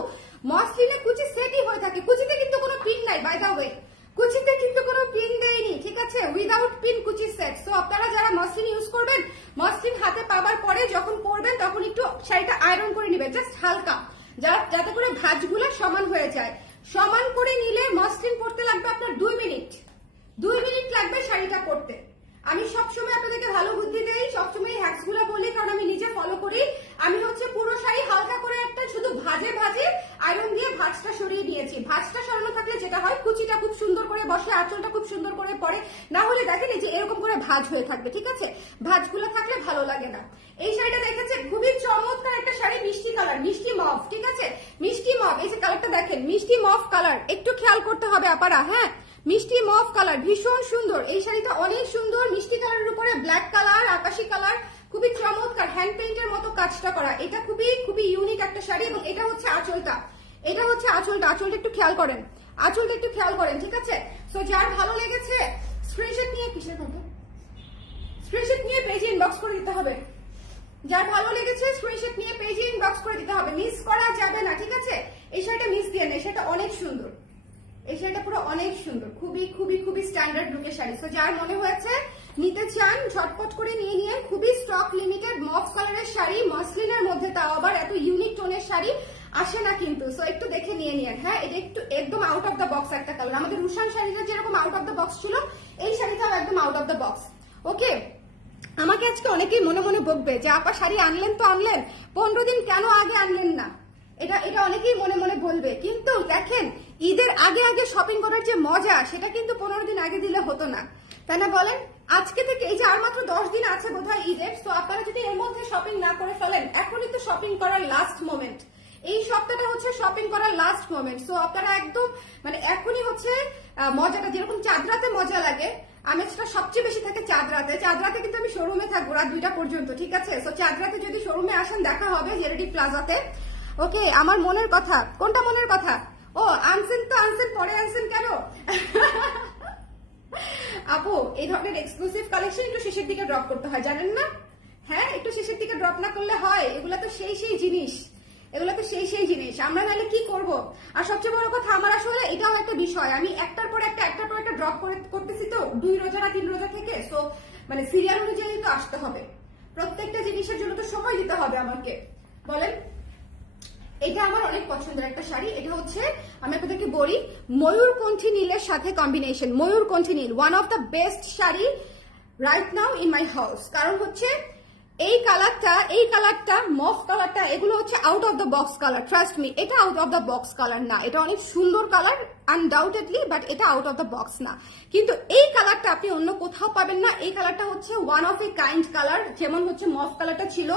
মসলিনে কুচি সেটই হয়ে থাকে, কুচিতে কিন্তু কোনো পিন নাই, বাই দা ওয়ে কুচিতে কিন্তু কোনো পিন দেয়নি, ঠিক আছে, উইদাউট পিন কুচি সেট। সো আপনারা যারা মসলিন ইউজ করবেন, মসলিন হাতে পাবার পরে যখন পরবেন তখন একটু শাড়িটা আয়রন করে নেবেন, জাস্ট হালকা, যাতে করে ভাঁজগুলো সমান হয়ে যায়। সমান করে নিলে মসলিন পরতে লাগবে আপনার 2 মিনিট, 2 মিনিট লাগবে শাড়িটা পরতে। আমি সবসময় আপনাদেরকে ভালো বুদ্ধি দেই, সবসময় হ্যাকস গুলো বলি, কারণ আমি নিজে ফলো করি। আমি হচ্ছে পুরো শাড়ি হালকা করে একটা শুধু ভাজে ভাজে আয়রন দিয়ে ভাঁজটা সরিয়ে নিয়েছি। ভাঁজটা সরানো থাকলে যেটা হয় কুচিটা খুব সুন্দর করে বসে, আঁচলটা খুব সুন্দর করে পড়ে, না হলে দেখেন যে এরকম করে ভাঁজ হয়ে থাকবে, ঠিক আছে, ভাঁজগুলো থাকলে ভালো লাগে না। এই শাড়িটা দেখেছেন খুবই চমৎকার একটা শাড়ি, মিষ্টি কালার, মিষ্টি মভ, ঠিক আছে, মিষ্টি মভ। এই যে কালারটা দেখেন, মিষ্টি মভ কালার, একটু খেয়াল করতে হবে আপারা। হ্যাঁ মিষ্টি মভ কালার, ভীষণ সুন্দর এই শাড়িটা, অনেক সুন্দর। মিষ্টি কালারের উপরে ব্ল্যাক কালার, আকাশি কালার, খুবই চমৎকার, হ্যান্ড পেইন্টের মতো কাজটা করা। এটা খুবই খুবই ইউনিক একটা শাড়ি। এবং এটা হচ্ছে আঁচলটা, এটা হচ্ছে আঁচলটা, আঁচলটা একটু খেয়াল করেন, আঁচলটা একটু খেয়াল করেন, ঠিক আছে। সো যার ভালো লেগেছে স্ক্রিনশট নিয়ে, কিসের মতো স্ক্রিনশট নিয়ে পেজে ইনবক্স করে দিতে হবে। যার ভালো লেগেছে স্ক্রিনশট নিয়ে পেজে ইনবক্স করে দিতে হবে, মিস করা যাবে না, ঠিক আছে। এই শাড়িটা মিস দিয়ে না, এই শাড়িটা অনেক সুন্দর, এই শাড়িটা পুরো অনেক সুন্দর, খুবই খুবই খুবই স্ট্যান্ডার্ড লুকের শাড়ি। তো যার মনে হয়েছে নিতে চান ঝটপট করে নিয়ে নিয়ে, খুবই স্টক লিমিটেড মফ কালারের শাড়ি, মসলিনের মধ্যে, তাও আবার এত ইউনিক টোনের শাড়ি আসে না কিন্তু। সো একটু দেখে নিয়ে নিন। হ্যাঁ এটা একটু একদম আউট অফ দ্য বক্স একটা কালার, আমাদের রুশান শাড়িটা যেরকম আউট অফ দ্য বক্স ছিল, এই শাড়িটাও একদম আউট অফ দ্য বক্স। ওকে আমাকে আজকে অনেকেই মনে মনে বকবে যে আপা শাড়ি আনলেন তো আনলেন, 15 দিন কেন আগে আনলেন না, এটা এটা অনেকেই মনে মনে বলবে। কিন্তু দেখেন ঈদের আগে আগে শপিং করার যে মজা, সেটা কিন্তু 15 দিন আগে দিলে হতো না, তাই না বলেন। আজকে থেকে এই যে আর মাত্র 10 দিন আছে বোধহয় ঈদের, তো আপনারা যদি এর মধ্যে শপিং না করে ফেলেন, এখনই তো শপিং করার লাস্ট মোমেন্ট, এই সপ্তাহটা হচ্ছে শপিং করার লাস্ট মোমেন্ট। সো আপনারা একদম মানে এখনই হচ্ছে মজাটা, যেরকম চাঁদরাতে মজা লাগে, আমেজটা সবচেয়ে বেশি থাকে চাঁদরাতে। চাঁদরাতে কিন্তু আমি শোরুমে থাকবো রাত 2টা পর্যন্ত, ঠিক আছে? সো চাঁদরাতে যদি শোরুমে আসেন দেখা হবে জেরেডি প্লাজাতে। ওকে, আমার মনের কথা, কোনটা মনের কথা? ও আনসেন তো আনসেন, পরে আনসেন কেন? আপু এই ধরনের এক্সক্লুসিভ কালেকশন একটু শেষের দিকে ড্রপ করতে হয়, জানেন না? হ্যাঁ, একটু শেষের দিকে ড্রপ না করলে হয়? এগুলা তো সেই জিনিস, এগুলো তো সেই জিনিস, আমরা নাহলে কি করব? আর সবচেয়ে বড় কথা, আমার আসলে এটাও একটা বিষয়, আমি একটার পর একটা ড্রপ করতেছি তো 2 রোজা না 3 রোজা থেকে। সো মানে সিরিয়াল অনুযায়ী তো আসতে হবে, প্রত্যেকটা জিনিসের জন্য তো সময় দিতে হবে আমাকে, বলেন? এটা আমার অনেক পছন্দের একটা শাড়ি। এটা হচ্ছে আমি আপনাদেরকে বলি, ময়ূরকণ্ঠী নীলের সাথে কম্বিনেশন। ময়ূরকণ্ঠী নীল one of the best sari right now in my house. কারণ হচ্ছে এই কালারটা মফ কালারটা, এগুলো হচ্ছে out of the box colour. Trust me, এটা out of the box colour না, এটা অনেক সুন্দর কালার আনডাউটেডলি, বাট এটা আউট অফ দ্য বক্স না। কিন্তু এই কালারটা আপনি অন্য কোথাও পাবেন না। এই কালারটা হচ্ছে one of a kind colour, যেমন হচ্ছে মফ কালারটা ছিল,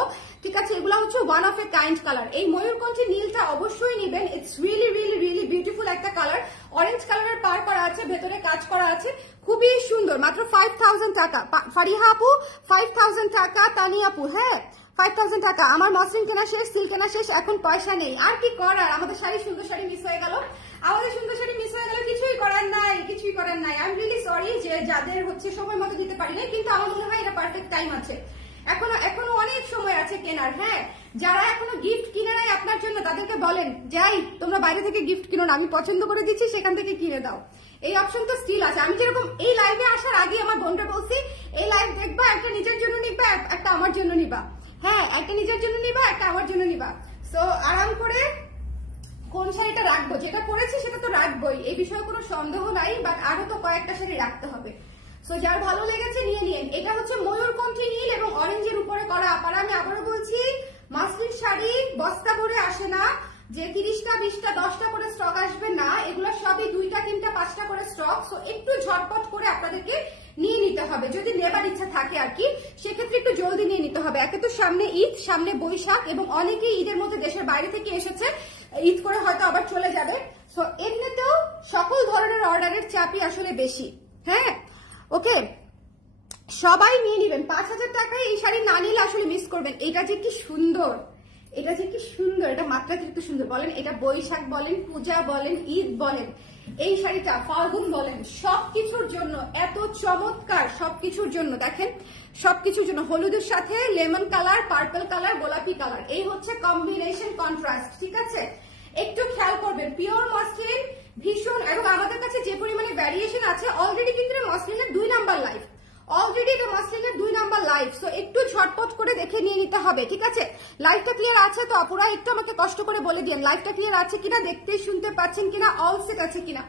ঠিক আছে? এগুলো হচ্ছে one of a kind colour. এই ময়ূরকণ্ঠী নীলটা অবশ্যই নেবেন, ইটস রিয়েলি বিউটিফুল একটা কালার। অরেঞ্জ কালারের পার করা আছে, ভেতরে কাজ করা আছে, খুবই সুন্দর। মাত্র 5000 টাকা। ফারিহা আপু 5000 টাকা, তানিয়া আপু হ্যাঁ 5000 টাকা। আমার মসলিন কেনা শেষ, সিল্ক কেনা শেষ, এখন পয়সা নেই। আর কি করার, আমাদের সুন্দর শাড়ি মিস হয়ে গেল, কিছুই করার নাই। আই এম রিয়েলি সরি যে যাদের হচ্ছে সময় মতো দিতে পারি না, কিন্তু আমার মনে হয় এটা পারফেক্ট টাইম আছে, এখনো অনেক সময় আছে কেনার। হ্যাঁ, যারা এখনো গিফট কিনে নাই আপনার জন্য, তাদেরকে বলেন যাই তোমরা বাইরে থেকে গিফট কিনো না, আমি পছন্দ করে দিচ্ছি, সেখান থেকে কিনে দাও। এই অপশন তো স্টিল আছে। আমি যেরকম এই লাইভে আসার আগে আমার বোনটা বলছি, এই লাইভ দেখবা, একটা নিজের জন্য নিবা, একটা আমার জন্য নিবা। হ্যাঁ, একটা নিজের জন্য নিবা, একটা আমার জন্য নিবা। সো আরাম করে কোন শাড়িটা রাখবো, যেটা পরেছি সেটা তো রাখবোই, এই বিষয়ে কোনো সন্দেহ নাই, বাট আরো তো কয়েকটা শাড়ি রাখতে হবে। সো যার ভালো লেগেছে নিয়ে নিন। এটা হচ্ছে ময়ূরকণ্ঠী নীল এবং অরেঞ্জের উপরে করা। আপার আমি আবারও বলছি, মাসলিন শাড়ি বস্তা ভরে আসে না, যে 30টা 20টা 10টা করে স্টক আসবে না, এগুলো সবই 2টা 3টা 5টা করে স্টক। সো একটু ঝটপট করে আপনাদেরকে নিয়ে নিতে হবে, যদি নেবার ইচ্ছা থাকে আর কি, সেক্ষেত্রে একটু জলদি নিয়ে নিতে হবে। একে তো সামনে ঈদ, সামনে বৈশাখ, এবং অনেকেই ঈদের মধ্যে দেশের বাইরে থেকে এসেছে, ঈদ করে হয়তো আবার চলে যাবে। সো এমনিতেও সকল ধরনের অর্ডারের চাপই আসলে বেশি। হ্যাঁ, ওকে, সবাই নিয়ে নিবেন। 5000 টাকায় এই শাড়ি না নিলে আসলে মিস করবেন। এটা যে কি সুন্দর, এটা মাত্রাতিরিক্ত সুন্দর। বলেন এটা বৈশাখ বলেন, পূজা বলেন, ঈদ বলেন, এই শাড়িটা ফাল্গুন বলেন, সবকিছুর জন্য এত চমৎকার, সবকিছুর জন্য। দেখেন, সবকিছুর জন্য হলুদের সাথে লেমন কালার, পার্পল কালার, গোলাপি কালার, এই হচ্ছে কম্বিনেশন, কন্ট্রাস্ট, ঠিক আছে? একটু খেয়াল করবেন, পিওর মসলিন, ভীষণ। এবং আমাদের কাছে যে পরিমাণে ভ্যারিয়েশন আছে, অলরেডি কিন্তু মসলিনের 2 নাম্বার লাইভ, অলরেডি এটা মসলিনের 2 নাম্বার লাইভ। সো একটু ঝটপট করে দেখে নিয়ে নিতে হবে, ঠিক আছে? লাইভটা ক্লিয়ার আছে তো আপুরা? একটু আমাকে কষ্ট করে বলে দিন লাইভটা ক্লিয়ার আছে কিনা, দেখতে শুনতে পাচ্ছেন কিনা, অল সেট আছে কিনা।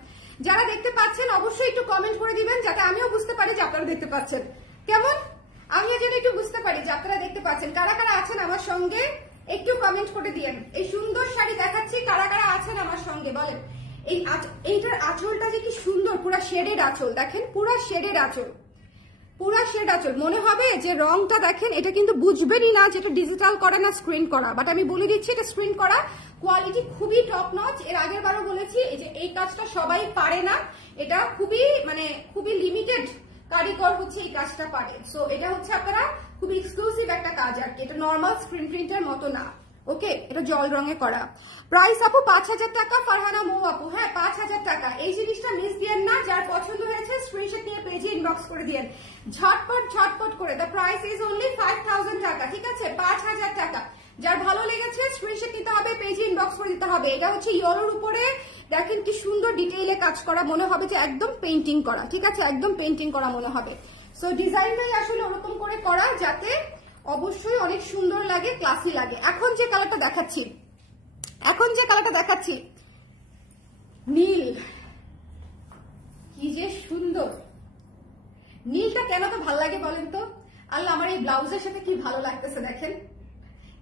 যারা দেখতে পাচ্ছেন অবশ্যই একটু কমেন্ট করে দিবেন, যাতে আমিও বুঝতে পারি যে আপনারা দেখতে পাচ্ছেন। কেমন, আমিও যেন একটু বুঝতে পারি যে আপনারা দেখতে পাচ্ছেন। কারা কারা আছেন আমার সঙ্গে একটু কমেন্ট করে দিয়েন। এই সুন্দর শাড়ি দেখাচ্ছি, কারা কারা আছেন আমার সঙ্গে বলেন। এইটার আঁচলটা যে কি সুন্দর, পুরা শেডেড আঁচল, দেখেন পুরা শেডেড আঁচল, পুরা শেড আঁচল। মনে হবে যে রংটা দেখেন, এটা কিন্তু বুঝবেনই না যেটা ডিজিটাল করা না স্ক্রিন করা, বাট আমি বলে দিচ্ছি এটা স্ক্রিন করা। কোয়ালিটি খুবই টপ নচ। এর আগের বারও বলেছি যে এই কাজটা সবাই পারে না, এটা খুবই লিমিটেড কারিগর হচ্ছে এই কাজটা পারে। সো এটা হচ্ছে আপনারা খুবই এক্সক্লুসিভ একটা কাজ আর কি, এটা নর্মাল স্ক্রিন প্রিন্টের মতো না। ওকে, এটা জল রঙে করা। প্রাইস আপু 5000 টাকা। ফারহানা মৌ আপু হ্যাঁ 5000 টাকা। এই জিনিসটা মিস দিয়েন না, যার পছন্দ হয়েছে স্ক্রিনশট নিয়ে পেজে ইনবক্স করে দিয়েন ঝটপট করে। দ্য প্রাইস ইজ অনলি 5000 টাকা, ঠিক আছে? 5000 টাকা। যার ভালো লেগেছে স্ক্রিনশট নিতে হবে, পেজে ইনবক্স করে দিতে হবে। এটা হচ্ছে ইয়েলোর উপরে দেখেন কি সুন্দর ডিটেইলে কাজ করা, মনে হবে যে একদম পেইন্টিং করা, ঠিক আছে? একদম পেইন্টিং করা মনে হবে। সো ডিজাইনটাই আসলে ওরকম করে করা যাতে অবশ্যই অনেক সুন্দর লাগে, ক্লাসি লাগে। এখন যে কালারটা দেখাচ্ছি নীল, কি যে সুন্দর নীলটা। কেন তো ভালো লাগে বলেন তো? আল্লাহ, আমার এই ব্লাউজের সাথে কি ভালো লাগতেছে দেখেন,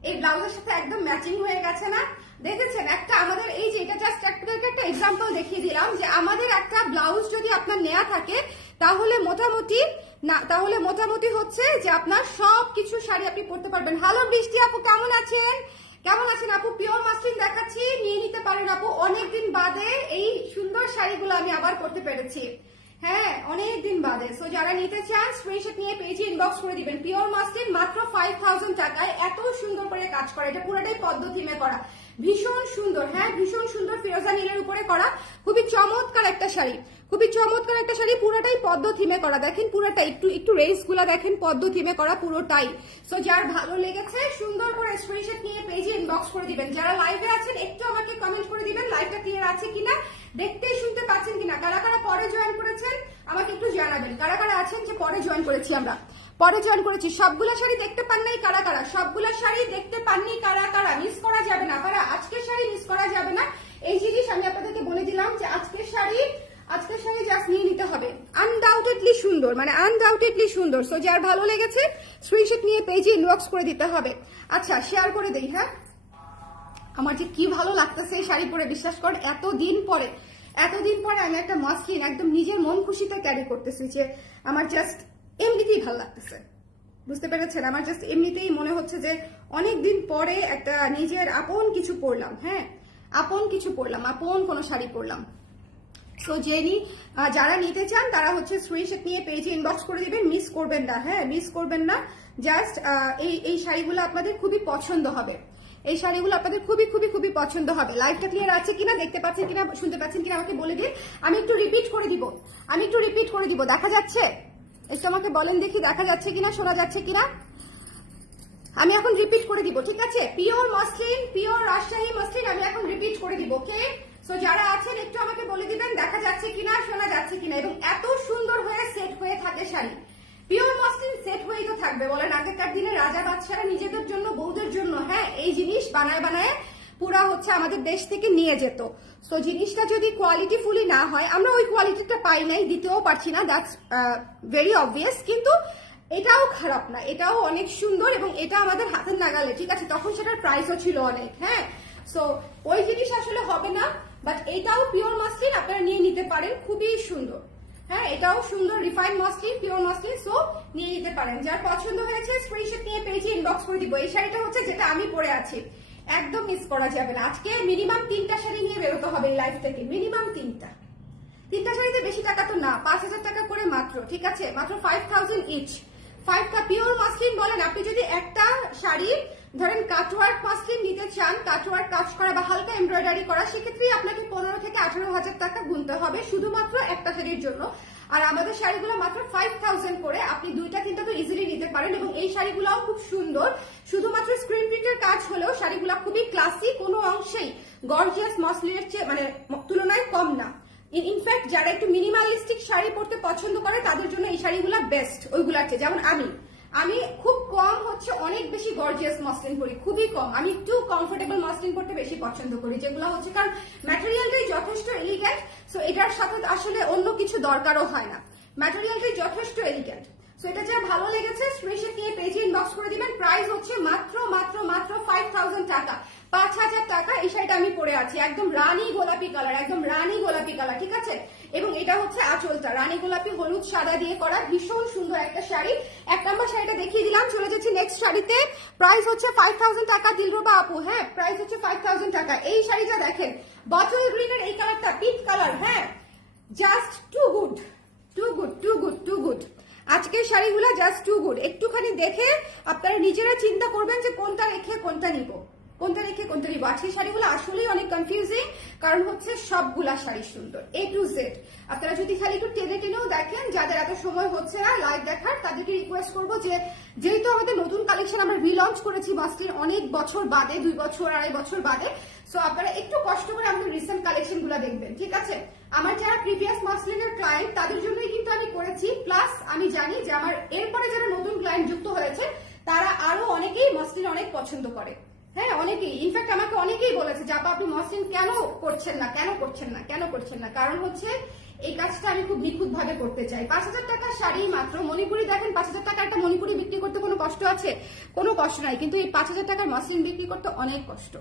এই ব্লাউজের সাথে একদম ম্যাচিং হয়ে গেছে না? দেখেছেন একটা আমাদের এই যে, এটা জাস্ট আপনাদেরকে একটা এক্সাম্পল দেখিয়ে দিলাম যে আমাদের একটা ব্লাউজ যদি আপনার নেওয়া থাকে তাহলে মোটামুটি হচ্ছে যে আপনার সবকিছু শাড়ি আপনি পরতে পারবেন। হ্যালো বৃষ্টি আপু, কেমন আছেন? কেমন আছেন আপু? পিওর মাসলিন দেখাচ্ছি, নিয়ে নিতে পারেন আপু। অনেকদিন বাদে এই সুন্দর শাড়িগুলো আমি আবার করতে পেরেছি, হ্যাঁ অনেকদিন বাদে। সো যারা নিতে চান স্ক্রিনশট নিয়ে পেজে ইনবক্স করে দিবেন। পিওর মাসলিন মাত্র 5000 টাকায় এত সুন্দর করে কাজ করা, এটা পুরোটাই পদ্ম থিমে করা, ভীষণ সুন্দর, হ্যাঁ ভীষণ সুন্দর ফিরোজা নীলের উপরে করা, খুবই চমৎকার একটা শাড়ি, খুবই চমৎকার একটা শাড়ি, পুরোটাই পদ্ম থিমে করা। দেখেন পুরোটাই একটু রেস গুলা দেখেন, পদ্ম থিমে করা পুরোটাই। সো যার ভালো লেগেছে সুন্দর করে স্ক্রিনশট নিয়ে পেজে ইনবক্স করে দিবেন। যারা লাইভে আছেন একটু আমাকে কমেন্ট করে দিবেন লাইভটা ক্লিয়ার আছে কিনা, দেখতেই শুনতে পাচ্ছেন কিনা, কারা কারা পরে জয়েন করেছেন আমাকে একটু জানাবেন। কারা কারা আছেন যে পরে জয়েন করেছি, আমরা পরে জয়েন করেছি। সবগুলা শাড়ি দেখতে পান নাই কারা কারা, সবগুলা শাড়ি দেখতে পাননি কারা কারা, মিস করা যাবে না কারা, আজকের শাড়ি মিস করা যাবে না। এই জিনিস আমি আপনাদেরকে বলে দিলাম যে আজকের শাড়ি জাস্ট নিয়ে নিতে হবে। আনডাউটেডলি সুন্দর, মানে আনডাউটেডলি সুন্দর। সো যার ভালো লেগেছে স্ক্রিনশট নিয়ে পেজে ইনবক্স করে দিতে হবে। আচ্ছা শেয়ার করে দেই, হ্যাঁ আমার যে কি ভালো লাগতেছে এই শাড়ি পরে, বিশ্বাস করেন এতদিন পরে আমি একটা মসলিন একদম নিজের মন খুশিতে ক্যারি করতেছি, যে আমার জাস্ট এমনিতেই ভালো লাগতেছে, বুঝতে পেরেছেন? আমার জাস্ট এমনিতেই মনে হচ্ছে যে অনেকদিন পরে একটা নিজের আপন কিছু পরলাম, হ্যাঁ আপন কিছু পরলাম, আপন কোনো শাড়ি পরলাম। সো যারা নিতে চান তারা হচ্ছে স্ক্রিনশট নিয়ে পেজে ইনবক্স করে দিবেন, মিস করবেন না, হ্যাঁ মিস করবেন না। জাস্ট এই শাড়িগুলো আপনাদের খুবই পছন্দ হবে, এই শাড়িগুলো আপনাদের খুবই খুবই খুবই পছন্দ হবে। লাইভটা ক্লিয়ার আছে কিনা, দেখতে পাচ্ছেন কিনা, শুনতে পাচ্ছেন কিনা আমাকে বলে দিন। আমি একটু রিপিট করে দিব, দেখা যাচ্ছে? একটু আমাকে বলেন দেখি দেখা যাচ্ছে কিনা, শোনা যাচ্ছে কিনা। আমি এখন রিপিট করে দিব, ঠিক আছে? Pure muslin, pure Rajshahi muslin আমি এখন রিপিট করে দিব, ওকে? সো যারা আছেন একটু আমাকে বলে দিবেন দেখা যাচ্ছে কিনা, শোনা যাচ্ছে কিনা। এবং এত সুন্দর হয়ে সেট হয়ে থাকে শাড়ি, পিওর মসলিন সেট হয়েই তো থাকবে। বলেন আগেকার দিনে রাজা বাদশারা নিজেদের জন্য বউদের জন্য, হ্যাঁ এই জিনিস বানায় পুরা হচ্ছে আমাদের দেশ থেকে নিয়ে যেত। সো জিনিসটা যদি কোয়ালিটিফুলি না হয়, আমরা ওই কোয়ালিটিটা পাই নাই, দিতেও পারছি না, দ্যাটস ভেরি অবভিয়াস। কিন্তু এটাও খারাপ না, এটাও অনেক সুন্দর এবং এটা আমাদের হাতের নাগালে, ঠিক আছে? তখন সেটার প্রাইসও ছিল অনেক, হ্যাঁ। সো ওই জিনিস আসলে হবে না, বাট এটাও পিওর মসলিন, আপনারা নিয়ে নিতে পারেন, খুবই সুন্দর, হ্যাঁ এটাও সুন্দর, refine muslin, pure muslin. So নিয়ে নিতে পারেন। যার পছন্দ হয়েছে স্ক্রিনশট নিয়ে পেজে ইনবক্স করে দিব। এই শাড়িটা হচ্ছে যেটা আমি পরে আছি, একদম মিস করা যাবে না। আজকে মিনিমাম 3টা শাড়ি নিয়ে বেরোতে হবে এই লাইফ থেকে, মিনিমাম 3টা শাড়িতে বেশি টাকা তো না, 5000 টাকা করে মাত্র, ঠিক আছে? মাত্র 5000 ইচ, 5টা পিওর মাসলিন। বলেন আপনি যদি একটা শাড়ি ধরেন কাটওয়ার্ক মাসলিন নিতে চান, কাটওয়ার্ক কাজ করা বা হালকা এমব্রয়ডারি করা, সেক্ষেত্রে আপনাকে 15 থেকে 18,000 টাকা গুনতে হবে শুধুমাত্র একটা শাড়ির জন্য। আর আমাদের শাড়িগুলো মাত্র 5000 করে, আপনি 2টা 3টা তো ইজিলি নিতে পারেন। এবং এই শাড়িগুলোও খুব সুন্দর, শুধুমাত্র স্ক্রিন প্রিন্টের কাজ হলেও শাড়িগুলো খুবই ক্লাসি, কোনো অংশেই গর্জিয়াস মসলিনের চেয়ে মানে তুলনায় কম না। ইনফ্যাক্ট যারা একটু মিনিমালিস্টিক শাড়ি পরতে পছন্দ করে তাদের জন্য এই শাড়িগুলো বেস্ট ওইগুলার চেয়ে। যেমন আমি খুব কম হচ্ছে অনেক বেশি গর্জিয়াস মসলিন পরি, খুবই কম। আমি একটু কমফোর্টেবল মসলিন পরতে বেশি পছন্দ করি, যেগুলো হচ্ছে কারণ ম্যাটেরিয়ালটাই যথেষ্ট এলিগেন্ট। সো এটার সাথে আসলে অন্য কিছু দরকারও হয় না, ম্যাটেরিয়ালটাই যথেষ্ট এলিগেন্ট। সো এটা যা ভালো লেগেছে স্ক্রিনশট নিয়ে পেজে ইনবক্স করে দিবেন। প্রাইস হচ্ছে মাত্র 5000 টাকা, 5000 টাকা। এই শাড়িটা আমি পরে আছি, একদম রানী গোলাপি কালার, একদম রানী গোলাপি কালার, ঠিক আছে? এবং এটা হচ্ছে আঁচলটা রানী গোলাপি হলুদ সাদা দিয়ে করা, ভীষণ সুন্দর একটা শাড়ি। 1 নম্বর শাড়িটা দেখিয়ে দিলাম, চলে যাচ্ছি নেক্সট শাড়িতে। প্রাইস হচ্ছে 5000 টাকা দিলরুবা আপু, হ্যাঁ প্রাইস হচ্ছে 5000 টাকা। এই শাড়িটা দেখেন, বটল গ্রিনের এই কালারটা, পিঙ্ক কালার, হ্যাঁ just too good, too good, too good, too good. আজকের শাড়িগুলো জাস্ট টু গুড। একটুখানি দেখে আপনারা নিজেরা চিন্তা করবেন যে কোনটা রেখে কোনটা নিব, কোনটা রেখে কোনটা নিব। আজকের শাড়িগুলো আসলেই অনেক কনফিউজিং, কারণ হচ্ছে সবগুলা শাড়ি সুন্দর A to Z। আপনারা যদি খালি একটু টেনেও দেখেন, যাদের এত সময় হচ্ছে না লাইভ দেখার, তাদেরকে রিকোয়েস্ট করবো যে যেহেতু আমাদের নতুন কালেকশন আমরা রিলঞ্চ করেছি মসলিন অনেক বছর বাদে, 2 বছর 2.5 বছর বাদে। সো আপনারা একটু কষ্ট করে আমাদের রিসেন্ট কালেকশন গুলা দেখবেন, ঠিক আছে? আমার যারা প্রিভিয়াস মসলিনের ক্লায়েন্ট তাদের জন্যই কিন্তু আমি করেছি, প্লাস আমি জানি যে আমার এরপরে যারা নতুন ক্লায়েন্ট যুক্ত হয়েছে তারা আরো অনেকেই মসলিন অনেক পছন্দ করে, হ্যাঁ অনেকেই। ইনফ্যাক্ট আমাকে অনেকেই বলেছে যে আপা আপনি মসলিন কেন করছেন না, কারণ হচ্ছে এই কাজটা আমি খুব নিখুঁত ভাবে করতে চাই। 5000 টাকা শাড়ি মাত্র। মণিপুরি দেখেন 5000 টাকা একটা মণিপুরি বিক্রি করতে কোনো কষ্ট আছে? কোনো কষ্ট নাই। কিন্তু এই 5000 টাকার মসলিন বিক্রি করতে অনেক কষ্ট,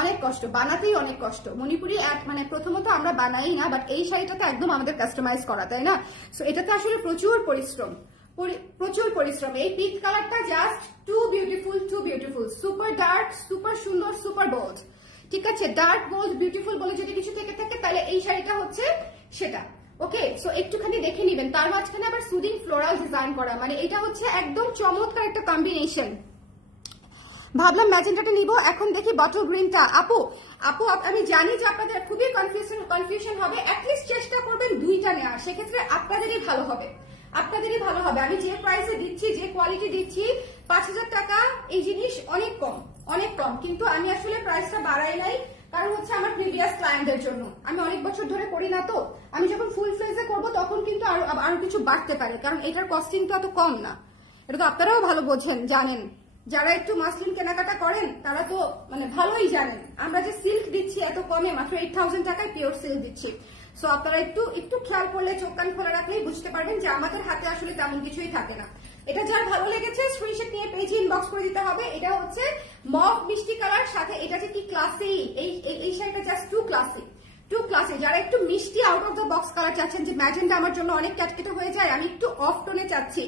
অনেক কষ্ট, বানাতেই অনেক কষ্ট। মণিপুরি মানে প্রথমত আমরা বানাই না, বাট এই শাড়িটা তো একদম আমাদের কাস্টমাইজ করা, তাই না? সো এটাতে আসলে প্রচুর পরিশ্রম, প্রচুর পরিশ্রম। এই পিঙ্ক কালারটা just too beautiful, super dark, super সুন্দর, সুপার বোল্ড। ঠিক আছে, ডার্ক বোল্ড বিউটিফুল বলে যদি কিছু থেকে থাকে তাহলে এই শাড়িটা হচ্ছে সেটা। ওকে, সো একটুখানি দেখে নিবেন। তার মাঝখানে আবার সুদিং ফ্লোরাল ডিজাইন করা, মানে এটা হচ্ছে একদম চমৎকার একটা কম্বিনেশন। ভাবলাম ম্যাজেন্টাটা নিব, এখন দেখি বটল গ্রিনটা। আপু আমি জানি যে আপনাদের খুবই কনফিউশন হবে, অ্যাটলিস্ট চেষ্টা করবেন দুইটা নেওয়ার, সেক্ষেত্রে আপনাদেরই ভালো হবে। আমি যে প্রাইসে দিচ্ছি, যে কোয়ালিটি দিচ্ছি, 5000 টাকা এই জিনিস অনেক কম, কিন্তু আমি আসলে প্রাইসটা বাড়াই নাই, কারণ হচ্ছে আমার প্রিভিয়াস ক্লায়েন্টদের জন্য। আমি অনেক বছর ধরে করি না, তো আমি যখন ফুল ফ্লেজে করবো তখন কিন্তু আরো কিছু বাড়তে পারে, কারণ এটার কস্টিংটা এত কম না। এটা তো আপনারাও ভালো বোঝেন, জানেন, যারা একটু মাসলিন কেনাকাটা করেন তারা তো মানে ভালোই জানেন আমরা যে সিল্ক দিচ্ছি এত কমে, মাত্র 8000 টাকায় পিওর সিল্ক দিচ্ছি। সো আপনারা একটু খেয়াল করলে, চোখ কান খোলা রাখলেই বুঝতে পারবেন যে আমাদের হাতে আসলে তেমন কিছুই থাকে না। এটা যার ভালো লেগেছে স্ক্রিনশট নিয়ে পেজে ইনবক্স করে দিতে হবে। এটা হচ্ছে মভ মিষ্টি কালার, সাথে এটা যে কি ক্লাসি, এই শাড়িটা জাস্ট টু ক্লাসি। যারা একটু মিষ্টি out of the box colour চাচ্ছেন, যে ম্যাজেন্টা আমার জন্য অনেক ক্যাটকেটে হয়ে যায়, আমি একটু অফ টোনে চাচ্ছি,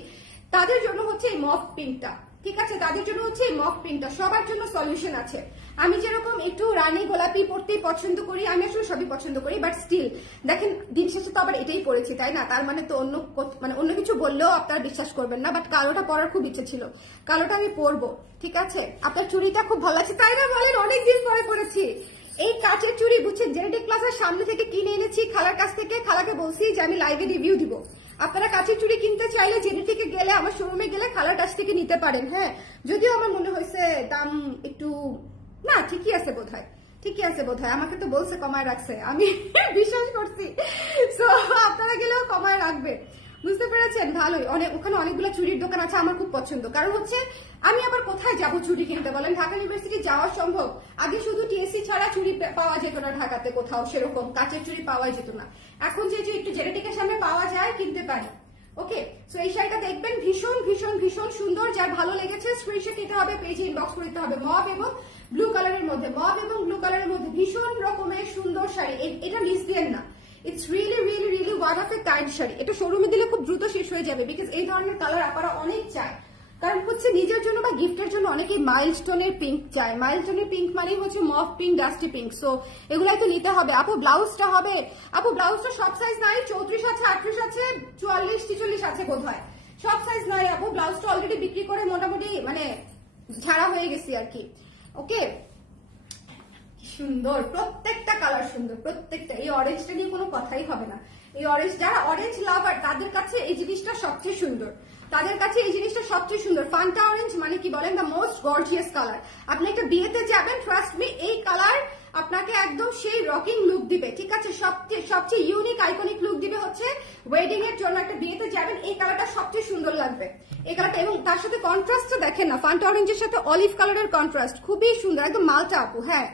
তাদের জন্য হচ্ছে এই মভ পিঙ্কটা। ঠিক আছে, তাদের জন্য হচ্ছে এই মভ পিঙ্কটা। সবার জন্য সলিউশন আছে। আমি যেরকম একটু রানী গোলাপি পরতেই পছন্দ করি, আমি আসলে সবই পছন্দ করি, বাট স্টিল দেখেন দিন শেষে তো আবার এটাই পরেছি, তাই না? তার মানে তো অন্য কিছু বললেও আপনারা বিশ্বাস করবেন না, বাট কালোটা পরার খুব ইচ্ছে ছিল, কালোটা আমি পরবো। ঠিক আছে, আপনার চুড়িটা খুব ভালো লাগছে, তাই না বলেন? অনেকদিন পরে পরেছি এই কাচের চুড়ি, বুঝছেন? জেনেটিক ক্লাসের সামনে থেকে কিনে এনেছি খালার কাছ থেকে। খালাকে বলছি যে আমি লাইভে রিভিউ দিব, আপনারা কাচের চুড়ি কিনতে চাইলে জেনেটিকে গেলে, আমার শোরুমে গেলে খালার কাছ থেকে নিতে পারেন। হ্যাঁ, যদিও আমার মনে হয়েছে দাম একটু না, ঠিকই আছে বোধহয়, আমাকে তো বলছে কমায় রাখছে, আমি বিশ্বাস করছি। সো আপনারা গেলেও কমায় রাখবে, বুঝতে পেরেছেন? ভালোই, ওখানে অনেকগুলো চুড়ির দোকান আছে, আমার খুব পছন্দ। কারণ হচ্ছে আমি আবার কোথায় যাব চুড়ি কিনতে বলেন? ঢাকা ইউনিভার্সিটি যাওয়া সম্ভব? আগে শুধু টিএসসি ছাড়া চুড়ি পাওয়া যেত না ঢাকাতে কোথাও, সেরকম কাচের চুড়ি পাওয়া যেত না। এখন যে একটু জেনেটিকের সামনে পাওয়া যায়, কিনতে পারি। ওকে, সো এই শাড়িটা দেখবেন, ভীষণ সুন্দর। যার ভালো লেগেছে স্ক্রিনশট নিতে হবে, পেজে ইনবক্স করে দিতে হবে। মভ এবং ব্লু কালারের মধ্যে, ভীষণ রকমের সুন্দর শাড়ি। এটা মিস দিয়েন না, it's really one of a kind sari. এটা শোরুমে দিলে খুব দ্রুত শেষ হয়ে যাবে, বিকজ এই ধরনের কালার আপনারা অনেক চায়। কারণ হচ্ছে নিজের জন্য বা গিফটের জন্য অনেকেই মাইলস্টোনের পিঙ্ক চায়। মাইলস্টোনের পিঙ্ক মানে হচ্ছে mauve pink, dusty pink. So এগুলাই তো নিতে হবে। আপু ব্লাউজটা হবে? আপু ব্লাউজটা সব সাইজ নাই, 34 আছে, 38 আছে, 44 43 আছে বোধ হয়। সব সাইজ নাই আপু, ব্লাউজটা অলরেডি বিক্রি করে মোটামুটি মানে ঝাড়া হয়ে গেছি আর কি। ওকে, সুন্দর, প্রত্যেকটা কালার সুন্দর, প্রত্যেকটা। এই অরেঞ্জটা নিয়ে কোনো কথাই হবে না। এই অরেঞ্জ, যারা অরেঞ্জ লাভার তাদের কাছে এই জিনিসটা সবচেয়ে সুন্দর, ফান্টা অরেঞ্জ মানে কি বলেন, দ্য মোস্ট গর্জিয়াস কালার। আপনি একটা বিয়েতে যাবেন, ট্রাস্ট মি, এই কালার আপনাকে একদম সেই রকিং লুক দিবে। ঠিক আছে, সবচেয়ে ইউনিক আইকনিক লুক দিবে হচ্ছে ওয়েডিং এর জন্য। একটা বিয়েতে যাবেন, এই কালারটা সবচেয়ে সুন্দর লাগবে, এই কালারটা। এবং তার সাথে কন্ট্রাস্টটা দেখেন না, ফান্টা অরেঞ্জের সাথে অলিভ কালারের কন্ট্রাস্ট খুবই সুন্দর, একদম মালটা আপু। হ্যাঁ,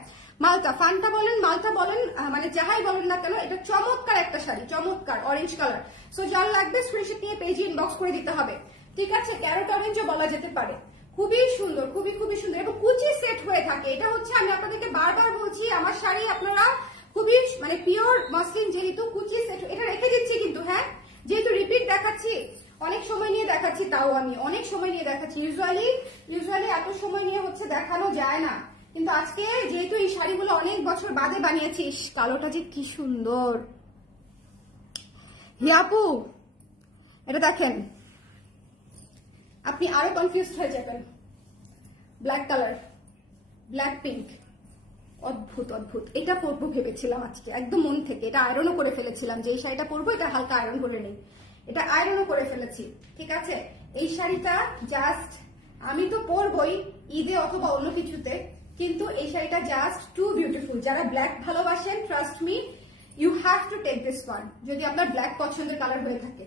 মালটা, ফান্টা বলেন, মালটা বলেন, মানে যাহাই বলেন না কেন, এটা চমৎকার একটা শাড়ি, চমৎকার অরেঞ্জ কালার। সো যার লাগবে স্ক্রিনশট নিয়ে পেজে ইনবক্স করে দিতে হবে। ঠিক আছে, ক্যারট অরেঞ্জও বলা যেতে পারে, খুবই সুন্দর, খুবই সুন্দর। এবং কুচি সেট হয়ে থাকে। এটা হচ্ছে আমি আপনাদেরকে বারবার বলছি, আমার শাড়ি আপনারা খুবই মানে পিওর মসলিন, যেহেতু কুচি সেট, এটা রেখে দিচ্ছি কিন্তু। হ্যাঁ, যেহেতু রিপিট দেখাচ্ছি, অনেক সময় নিয়ে দেখাচ্ছি, তাও আমি অনেক সময় নিয়ে দেখাচ্ছি। ইউজুয়ালি এত সময় নিয়ে হচ্ছে দেখানো যায় না, কিন্তু আজকে যেহেতু এই শাড়িগুলো অনেক বছর বাদে বানিয়েছি, কালোটা যে কি সুন্দর। হিয়াপু এটা দেখেন, আপনি আরো কনফিউজ হয়ে যাবেন। ব্ল্যাক কালার, ব্ল্যাক পিঙ্ক, অদ্ভুত। এটা পরবো ভেবেছিলাম আজকে একদম মন থেকে, এটা আয়রনও করে ফেলেছিলাম, যে এই শাড়িটা পরবো এটা হালকা আয়রন করে নেই, এটা আয়রনও করে ফেলেছি। ঠিক আছে, এই শাড়িটা জাস্ট আমি তো পরবই ঈদে অথবা অন্য কিছুতে, কিন্তু এই শাড়িটা জাস্ট টু বিউটিফুল। যারা ব্ল্যাক ভালোবাসেন, trust me, you have to take this one, যদি আপনার ব্ল্যাক পছন্দের কালার হয়ে থাকে।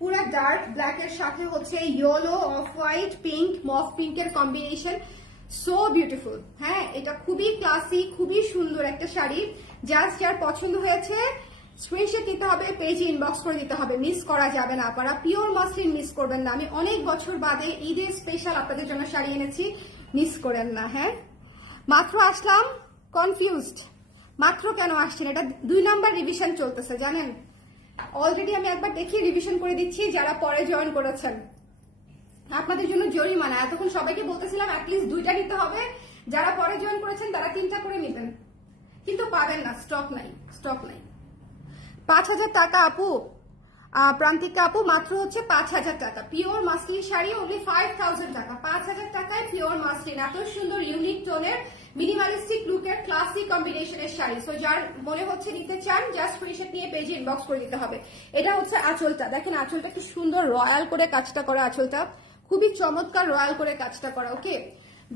পুরো ডার্ক ব্ল্যাক এর সাথে হচ্ছে yellow, off white, pink, mauve পিঙ্কের কম্বিনেশন, সো বিউটিফুল। হ্যাঁ, এটা খুবই ক্লাসি, খুবই সুন্দর একটা শাড়ি। জাস্ট যার পছন্দ হয়েছে স্ক্রিনশট নিতে হবে, পেজে ইনবক্স করে দিতে হবে, মিস করা যাবে না। আপনারা পিওর মাসলিন মিস করবেন না। আমি অনেক বছর বাদে ঈদের স্পেশাল আপনাদের জন্য শাড়ি এনেছি, মিস করেন না। হ্যাঁ, মাত্র আসলাম, কনফিউজড। মাত্র কেন আসছেন? এটা 2 নাম্বার রিভিশন চলতেছে, জানেন? অলরেডি আমি একবার দেখিয়ে রিভিশন করে দিচ্ছি যারা পরে জয়েন করেছেন। আপনাদের জন্য জরিমানা। এতক্ষণ সবাইকে বলতেছিলাম অ্যাটলিস্ট 2টা নিতে হবে, যারা পরে জয়েন করেছেন তারা 3টা করে নেবেন, কিন্তু পাবেন না, স্টক নাই, স্টক নাই। 5000 টাকা আপু, প্রান্তিকা আপু, মাত্র হচ্ছে 5000 টাকা। পিওর মাসলিন শাড়ি অনলি 5000 টাকা। 5000 টাকায় পিওর মাসলিন, এত সুন্দর ইউনিক টোনের মিনিমালিস্টিক লুকের ক্লাসিক কম্বিনেশনের শাড়ি। সো যার মনে হচ্ছে নিতে চান জাস্ট স্ক্রিনশট নিয়ে পেজে ইনবক্স করে দিতে হবে। এটা হচ্ছে আঁচলটা, দেখেন আঁচলটা কি সুন্দর রয়্যাল করে কাজটা করা, আঁচলটা খুবই চমৎকার রয়্যাল করে কাজটা করা। ওকে,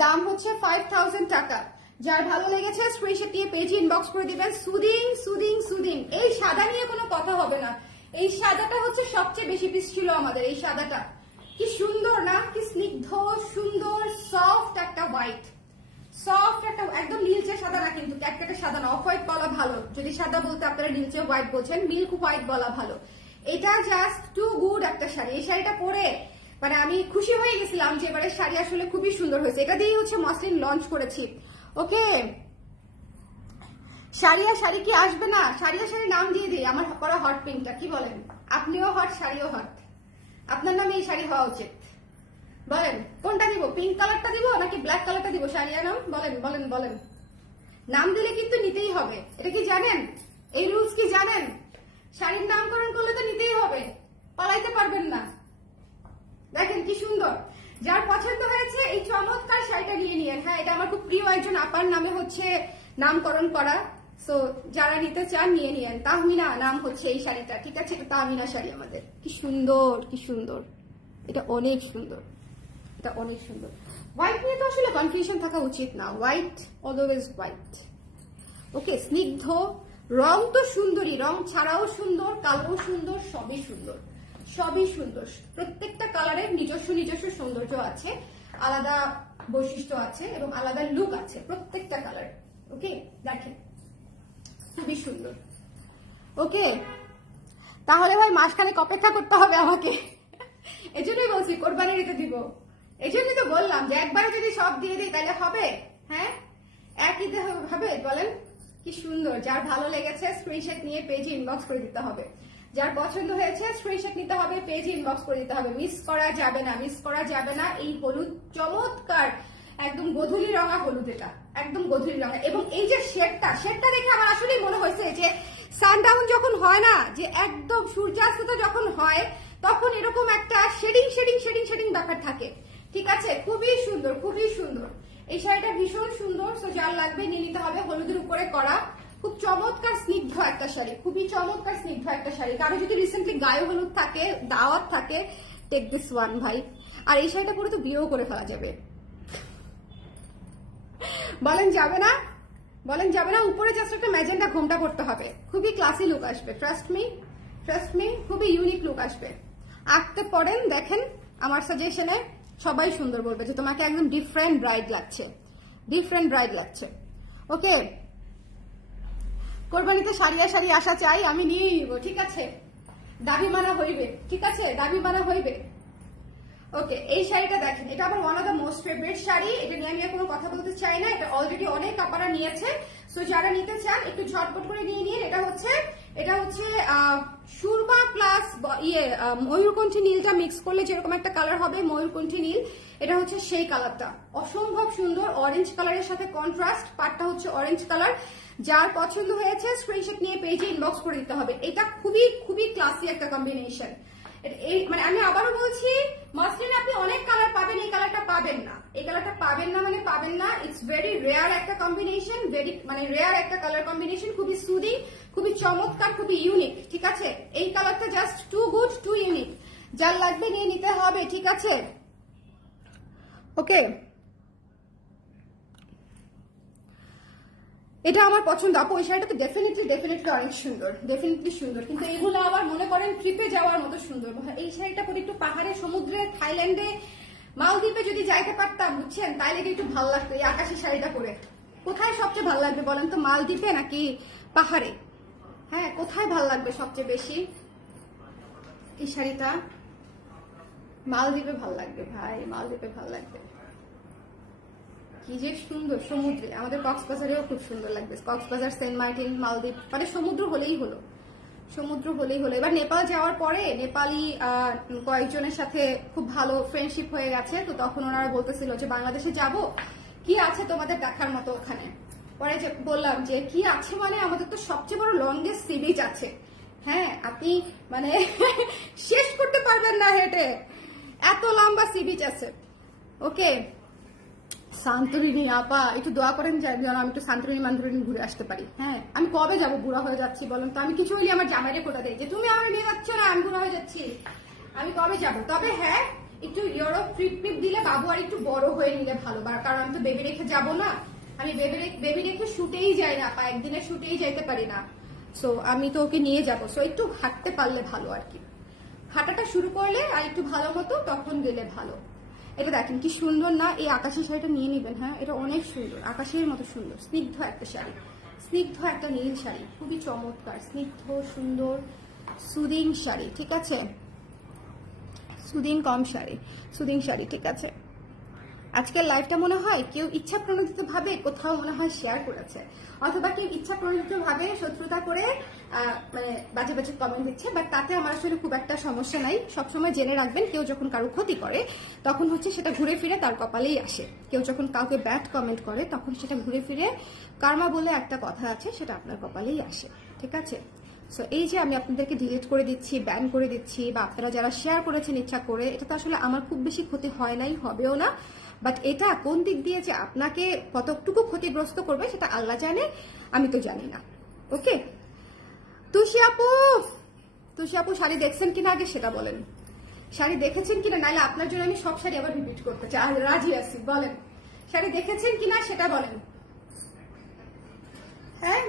দাম হচ্ছে 5000 টাকা। যার ভালো লেগেছে স্ক্রিনশট নিয়ে পেজে ইনবক্স করে দিবেন। সুদিং সুদিং সুদিং, এই সাদা নিয়ে কোনো কথা হবে না। এই সাদাটা হচ্ছে সবচেয়ে বেশি পিস ছিল আমাদের। এই সাদাটা কি সুন্দর না, কি স্নিগ্ধ সুন্দর সফট একটা হোয়াইট, সফট একটা একদম নীলচে সাদা না, কিন্তু ক্যাটকেটে সাদা না, অফ হোয়াইট বলা ভালো। যদি সাদা বলতে আপনারা নীলচে হোয়াইট বলছেন, মিল্ক হোয়াইট বলা ভালো। এটা জাস্ট টু গুড একটা শাড়ি। এই শাড়িটা পরে মানে আমি খুশি হয়ে গেছিলাম যে এবারে শাড়ি আসলে খুবই সুন্দর হয়েছে। এটা দিয়েই হচ্ছে মসলিন লঞ্চ করেছি। ওকে, শাড়িয়া শাড়ি কি আসবে না? শাড়িয়া শাড়ি নাম দিয়ে দিই আমার পরা হট পিঙ্কটা, কি বলেন? আপনিও হট, শাড়িও হট, আপনার নামে এই শাড়ি হওয়া উচিত। বলেন কোনটা দিব, পিঙ্ক কালারটা দিব নাকি ব্ল্যাক কালারটা দিব? শাড়িয়া নাম বলেন বলেন বলেন। নাম দিলে কিন্তু নিতেই হবে, এটা কি জানেন? এই রুলস কি জানেন? শাড়ির নামকরণ করলে তো নিতেই হবে, পালাইতে পারবেন না। দেখেন কি সুন্দর, যার পছন্দ হয়েছে এই চমৎকার শাড়িটা নিয়ে নিয়েন। হ্যাঁ, এটা আমার খুব প্রিয় একজন আপার নামে হচ্ছে নামকরণ করা। সো যারা নিতে চান নিয়ে নিয়েন। তাহমিনা নাম হচ্ছে এই শাড়িটা, ঠিক আছে? এটা তাহমিনা শাড়ি আমাদের। কি সুন্দর, কি সুন্দর, এটা অনেক সুন্দর, এটা অনেক সুন্দর। হোয়াইট নিয়ে তো আসলে কনফিউশন থাকা উচিত না, হোয়াইট অলওয়েজ হোয়াইট। ওকে, স্নিগ্ধ রং তো সুন্দরই, রং ছাড়াও সুন্দর, কালোও সুন্দর, সবই সুন্দর, সবই সুন্দর। প্রত্যেকটা কালারের নিজস্ব নিজস্ব সৌন্দর্য আছে, আলাদা বৈশিষ্ট্য আছে এবং আলাদা লুক আছে প্রত্যেকটা কালার। ওকে, দেখেন খুবই সুন্দর। ওকে, তাহলে ভাই মাসখানেক অপেক্ষা করতে হবে আমাকে, এজন্যই বলছি কোরবানি দিতে দিব। এই জন্যই তো বললাম যে একবারে যদি সব দিয়ে দিই তাহলে হবে? হ্যাঁ, একই হবে বলেন? কি সুন্দর। যার ভালো লেগেছে স্ক্রিনশট নিয়ে পেজে ইনবক্স করে দিতে হবে। যার পছন্দ হয়েছে স্ক্রিনশট নিতে হবে, পেজে ইনবক্স করে দিতে হবে। মিস করা যাবে না, মিস করা যাবে না। এই হলুদ চমৎকার একদম গোধূলি রঙা হলুদ, এটা একদম গোধূলি রঙা। এবং এই যে শেডটা দেখে আমার আসলেই মনে হয়েছে যে সানডাউন যখন হয় না, যে একদম সূর্যাস্ত যখন হয় তখন এরকম একটা শেডিং শেডিং শেডিং শেডিং ব্যাপার থাকে। ঠিক আছে, খুবই সুন্দর, খুবই সুন্দর। এই শাড়িটা ভীষণ সুন্দর। সো যার লাগবে নিয়ে নিতে হবে। হলুদের উপরে করা খুব চমৎকার স্নিগ্ধ একটা শাড়ি, খুবই চমৎকার স্নিগ্ধ একটা শাড়ি। কারো যদি রিসেন্টলি গায়ে হলুদ থাকে, দাওয়াত থাকে, টেক দিস ওয়ান ভাই। আর এই শাড়িটা পরে তো বিয়েও করে ফেলা যাবে। বলেন যাবে না? বলেন যাবে না? উপরে জাস্ট একটা ম্যাজেন্টা ঘোমটা করতে হবে, খুবই ক্লাসি লুক আসবে। ট্রাস্ট মি, খুবই ইউনিক লুক আসবে। আঁকতে পড়েন, দেখেন আমার সাজেশনে সবাই সুন্দর বলবে যে তোমাকে একদম ডিফারেন্ট ব্রাইড লাগছে, ডিফারেন্ট ব্রাইড লাগছে। ওকে, কোরবানিতে শাড়িয়া শাড়ি আসা চাই, আমি নিয়েই নিব। ঠিক আছে, দাবি মানা হইবে। ঠিক আছে, দাবি মানা হইবে। ওকে, এই শাড়িটা দেখেন, এটা আমার one of the most favourite sari. এটা নিয়ে আমি আর কোনো কথা বলতে চাই না, এটা অলরেডি অনেক আপনারা নিয়েছে। সো যারা নিতে চান একটু ঝটপট করে নিয়ে নিন। এটা হচ্ছে সুরমা প্লাস ময়ূরকণ্ঠী নীলটা মিক্স করলে যেরকম একটা কালার হবে, ময়ূরকণ্ঠী নীল, এটা হচ্ছে সেই কালারটা। অসম্ভব সুন্দর, অরেঞ্জ কালারের সাথে কন্ট্রাস্ট, পাটটা হচ্ছে অরেঞ্জ কালার। যার পছন্দ হয়েছে স্ক্রিনশট নিয়ে পেজে ইনবক্স করে দিতে হবে। এটা খুবই খুবই ক্লাসি একটা কম্বিনেশন। মানে আমি আবারও বলছি, মাসলিনে আপনি অনেক কালার পাবেন, এই কালারটা পাবেন না, এই কালারটা পাবেন না, মানে পাবেন না। ইটস ভেরি রেয়ার একটা কম্বিনেশন, মানে রেয়ার একটা কালার কম্বিনেশন, খুবই সুদিং, খুবই চমৎকার, খুবই ইউনিক। ঠিক আছে, এই কালারটা just too good, too unique. যার লাগবে নিয়ে নিতে হবে। ঠিক আছে, ওকে, এটা আমার পছন্দ আপু। এই শাড়িটা তো ডেফিনেটলি অনেক সুন্দর, ডেফিনেটলি সুন্দর। কিন্তু এগুলো আবার মনে করেন ট্রিপে যাওয়ার মতো সুন্দর। এই শাড়িটা পরে একটু পাহাড়ে, সমুদ্রে, থাইল্যান্ডে, মালদ্বীপে যদি যাইতে পারতাম, বুঝছেন, তাইলে একটু ভালো লাগতো এই আকাশি শাড়িটা পরে। কোথায় সবচেয়ে ভালো লাগবে বলেন তো, মালদ্বীপে নাকি পাহাড়ে? হ্যাঁ, কোথায় ভালো লাগবে সবচেয়ে বেশি? এই শাড়িটা মালদ্বীপে ভালো লাগবে ভাই, মালদ্বীপে ভালো লাগবে। কি যে সুন্দর, সমুদ্রে। আমাদের কক্সবাজারেও খুব সুন্দর লাগবে। কক্সবাজার, সেন্ট মার্টিন, মালদ্বীপ, মানে সমুদ্র হলেই হলো, সমুদ্র হলেই হলো। এবার নেপাল যাওয়ার পরে নেপালি কয়েকজনের সাথে খুব ভালো ফ্রেন্ডশিপ হয়ে গেছে, তো তখন ওনারা বলতেছিল যে বাংলাদেশে যাব, কি আছে তোমাদের দেখার মতো ওখানে। পরে যে বললাম যে কি আছে মানে আমাদের তো সবচেয়ে বড় লংগেস্ট সি বিচ আছে। হ্যাঁ, আপনি মানে শেষ করতে পারবেন না হেঁটে, এত লম্বা সি বিচ আছে। ওকে, সান্তরিনী আপা একটু দোয়া করেন যে যেন আমি একটু সান্তরিনী মান্তরিনী ঘুরে আসতে পারি। হ্যাঁ, আমি কবে যাবো, বুড়া হয়ে যাচ্ছি বলেন তো। আমি কিছু হইলে আমার জামাইরে কোথা দেয় যে তুমি আমার নিয়ে যাচ্ছ না, আমি বুড়া হয়ে যাচ্ছি, আমি কবে যাবো। তবে হ্যাঁ, একটু ইউরোপ ট্রিপ দিলে বাবু আর একটু বড় হয়ে নিলে ভালো, কারণ আমি তো বেবি রেখে যাবো না। আমি বেবি রেখে শুটেই যাই না, আপা একদিনে শুটেই যাইতে পারি না। সো আমি তো ওকে নিয়ে যাবো, সো একটু হাঁটতে পারলে ভালো আর কি। হাঁটাটা শুরু করলে আর একটু ভালো মতো তখন গেলে ভালো। এটা দেখেন কি সুন্দর না, এই আকাশের শাড়িটা নিয়ে নিবেন। হ্যাঁ, এটা অনেক সুন্দর, আকাশের মতো সুন্দর, স্নিগ্ধ একটা শাড়ি, স্নিগ্ধ একটা নীল শাড়ি, খুবই চমৎকার, স্নিগ্ধ সুন্দর সুদিং শাড়ি। ঠিক আছে, সুদিং সুদিং শাড়ি। ঠিক আছে, আজকের লাইফটা মনে হয় কেউ ইচ্ছা প্রণোদিত ভাবে কোথাও মনে হয় শেয়ার করেছে, অথবা কেউ ইচ্ছা প্রণোদিত ভাবে শত্রুতা করে মানে বাজে বাজে কমেন্ট দিচ্ছে। বাট তাতে আমার আসলে খুব একটা সমস্যা নাই। সবসময় জেনে রাখবেন, কেউ যখন কারো ক্ষতি করে তখন হচ্ছে সেটা ঘুরে ফিরে তার কপালেই আসে। কেউ যখন কাউকে ব্যাড কমেন্ট করে তখন সেটা ঘুরে ফিরে কার্মা বলে একটা কথা আছে, সেটা আপনার কপালেই আসে। ঠিক আছে, সো এই যে আমি আপনাদেরকে ডিলিট করে দিচ্ছি, ব্যান করে দিচ্ছি, বা আপনারা যারা শেয়ার করেছেন ইচ্ছা করে, এটা তো আসলে আমার খুব বেশি ক্ষতি হয় নাই, হবেও না। বাট এটা কোন দিক দিয়ে যে আপনাকে কতটুকু ক্ষতিগ্রস্ত করবে সেটা আল্লাহ জানে, আমি তো জানি না। ওকে, তুষি আপু শাড়ি দেখছেন কিনা আগে সেটা বলেন, শাড়ি দেখেছেন কিনা, নাহলে আপনার জন্য আমি সব শাড়ি আবার রিপিট করতে চাই। আর রাজি আছি, বলেন শাড়ি দেখেছেন কিনা সেটা বলেন। হ্যাঁ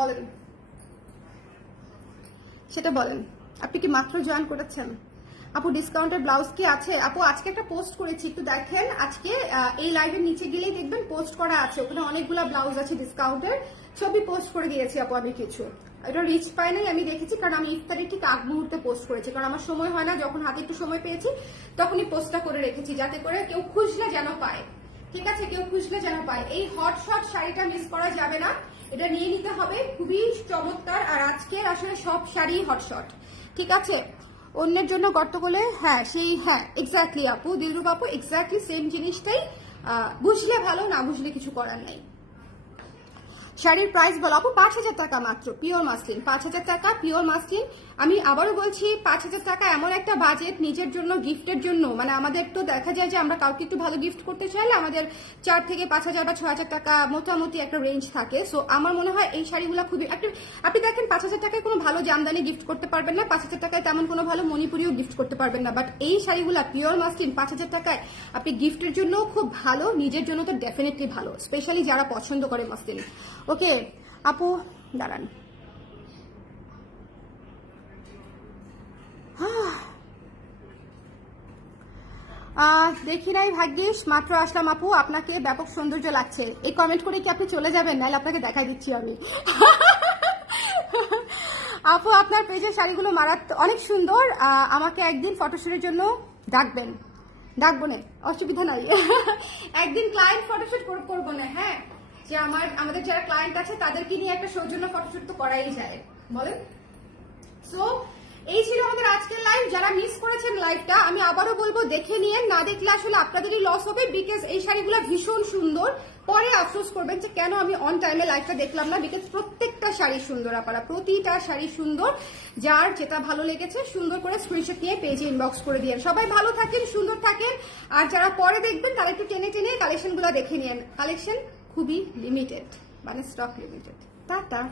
বলেন সেটা বলেন। আপনি কি মাত্র জয়েন করেছেন? আপু ডিসকাউন্টের ব্লাউজ কি আছে? আপু আজকে একটা পোস্ট করেছি, একটু দেখেন। আজকে এই লাইভের নিচে গেলেই দেখবেন পোস্ট করা আছে, ওখানে অনেকগুলা ব্লাউজ আছে ডিসকাউন্টের, ছবি পোস্ট করে দিয়েছি আপু আমি কিছু। এটা রিচ পাই নাই আমি দেখেছি, কারণ আমি ইফতারের ঠিক আগ মুহূর্তে পোস্ট করেছি, কারণ আমার সময় হয় না। যখন হাতে একটু সময় পেয়েছি তখনই পোস্টটা করে রেখেছি, যাতে করে কেউ খুঁজলে যেন পায়। ঠিক আছে, কেউ খুঁজলে যেন পায়। এই হট শট শাড়িটা মিস করা যাবে না, এটা নিয়ে নিতে হবে, খুবই চমৎকার। আর আজকের আসলে সব শাড়ি হটশট। ঠিক আছে, অন্যের জন্য গর্ত করলে, হ্যাঁ এক্স্যাক্টলি আপু, দিলরুব আপু এক্স্যাক্টলি সেম জিনিসটাই। বুঝলে ভালো, না বুঝলে কিছু করার নাই। শাড়ির প্রাইস বলো আপু। 5,000 টাকা মাত্র, পিওর মাসলিন, 5,000 টাকা পিওর মাসলিন। আমি আবারও বলছি, 5,000 টাকা এমন একটা বাজেট নিজের জন্য, গিফটের জন্য। মানে আমাদের তো দেখা যায় যে আমরা কাউকে একটু ভালো গিফট করতে চাইলে আমাদের 4 থেকে 5,000 বা 6,000 টাকা মোটামুটি একটা রেঞ্জ থাকে। সো আমার মনে হয় এই শাড়িগুলো খুবই, আপনি দেখেন 5,000 টাকায় কোনো ভালো জামদানি গিফট করতে পারবেন না, 5,000 টাকায় তেমন কোনো ভালো মণিপুরিও গিফট করতে পারবেন না। বাট এই শাড়িগুলো পিওর মাসলিন 5,000 টাকায় আপনি গিফটের জন্য খুব ভালো, নিজের জন্য তো ডেফিনেটলি ভালো, স্পেশালি যারা পছন্দ করে মাসলিন। ওকে আপু দাঁড়ান, দেখি নাই ভাগ্যিস, মাত্র আসলাম আপু, আপনাকে ব্যাপক সৌন্দর্য লাগছে। এই কমেন্ট করে কি আপনি চলে যাবেন? নাহলে আপনাকে দেখা দিচ্ছি আমি। আপু আপনার পেজের শাড়িগুলো মারাত্মক, অনেক সুন্দর। আমাকে একদিন ফটোশুটের জন্য ডাকবো না, অসুবিধা নাই। একদিন ক্লায়েন্ট ফটোশুট করবো না। হ্যাঁ, যে আমাদের যারা ক্লায়েন্ট আছে তাদেরকে নিয়ে একটা সৌজন্য ফটোশুট তো করাই যায়, বলেন। সো এই ছিল আমাদের আজকের লাইভ। যারা মিস করেছেন লাইভটা, আমি আবারও বলবো দেখে নিয়েন, না দেখলে আসলে আপনাদেরই লস হবে। বিকজ এই শাড়িগুলো ভীষণ সুন্দর, পরে আফসোস করবেন যে কেন আমি অন টাইমে লাইভটা দেখলাম না। বিকজ প্রত্যেকটা শাড়ি সুন্দর আপনারা, প্রতিটা শাড়ি সুন্দর। যার যেটা ভালো লেগেছে সুন্দর করে স্ক্রিনশট নিয়ে পেজে ইনবক্স করে দিয়ে। সবাই ভালো থাকেন, সুন্দর থাকেন। আর যারা পরে দেখবেন তারা একটু টেনে টেনে কালেকশনগুলো দেখে নিন। কালেকশন খুবই লিমিটেড, মানে স্টক লিমিটেড। টাটা।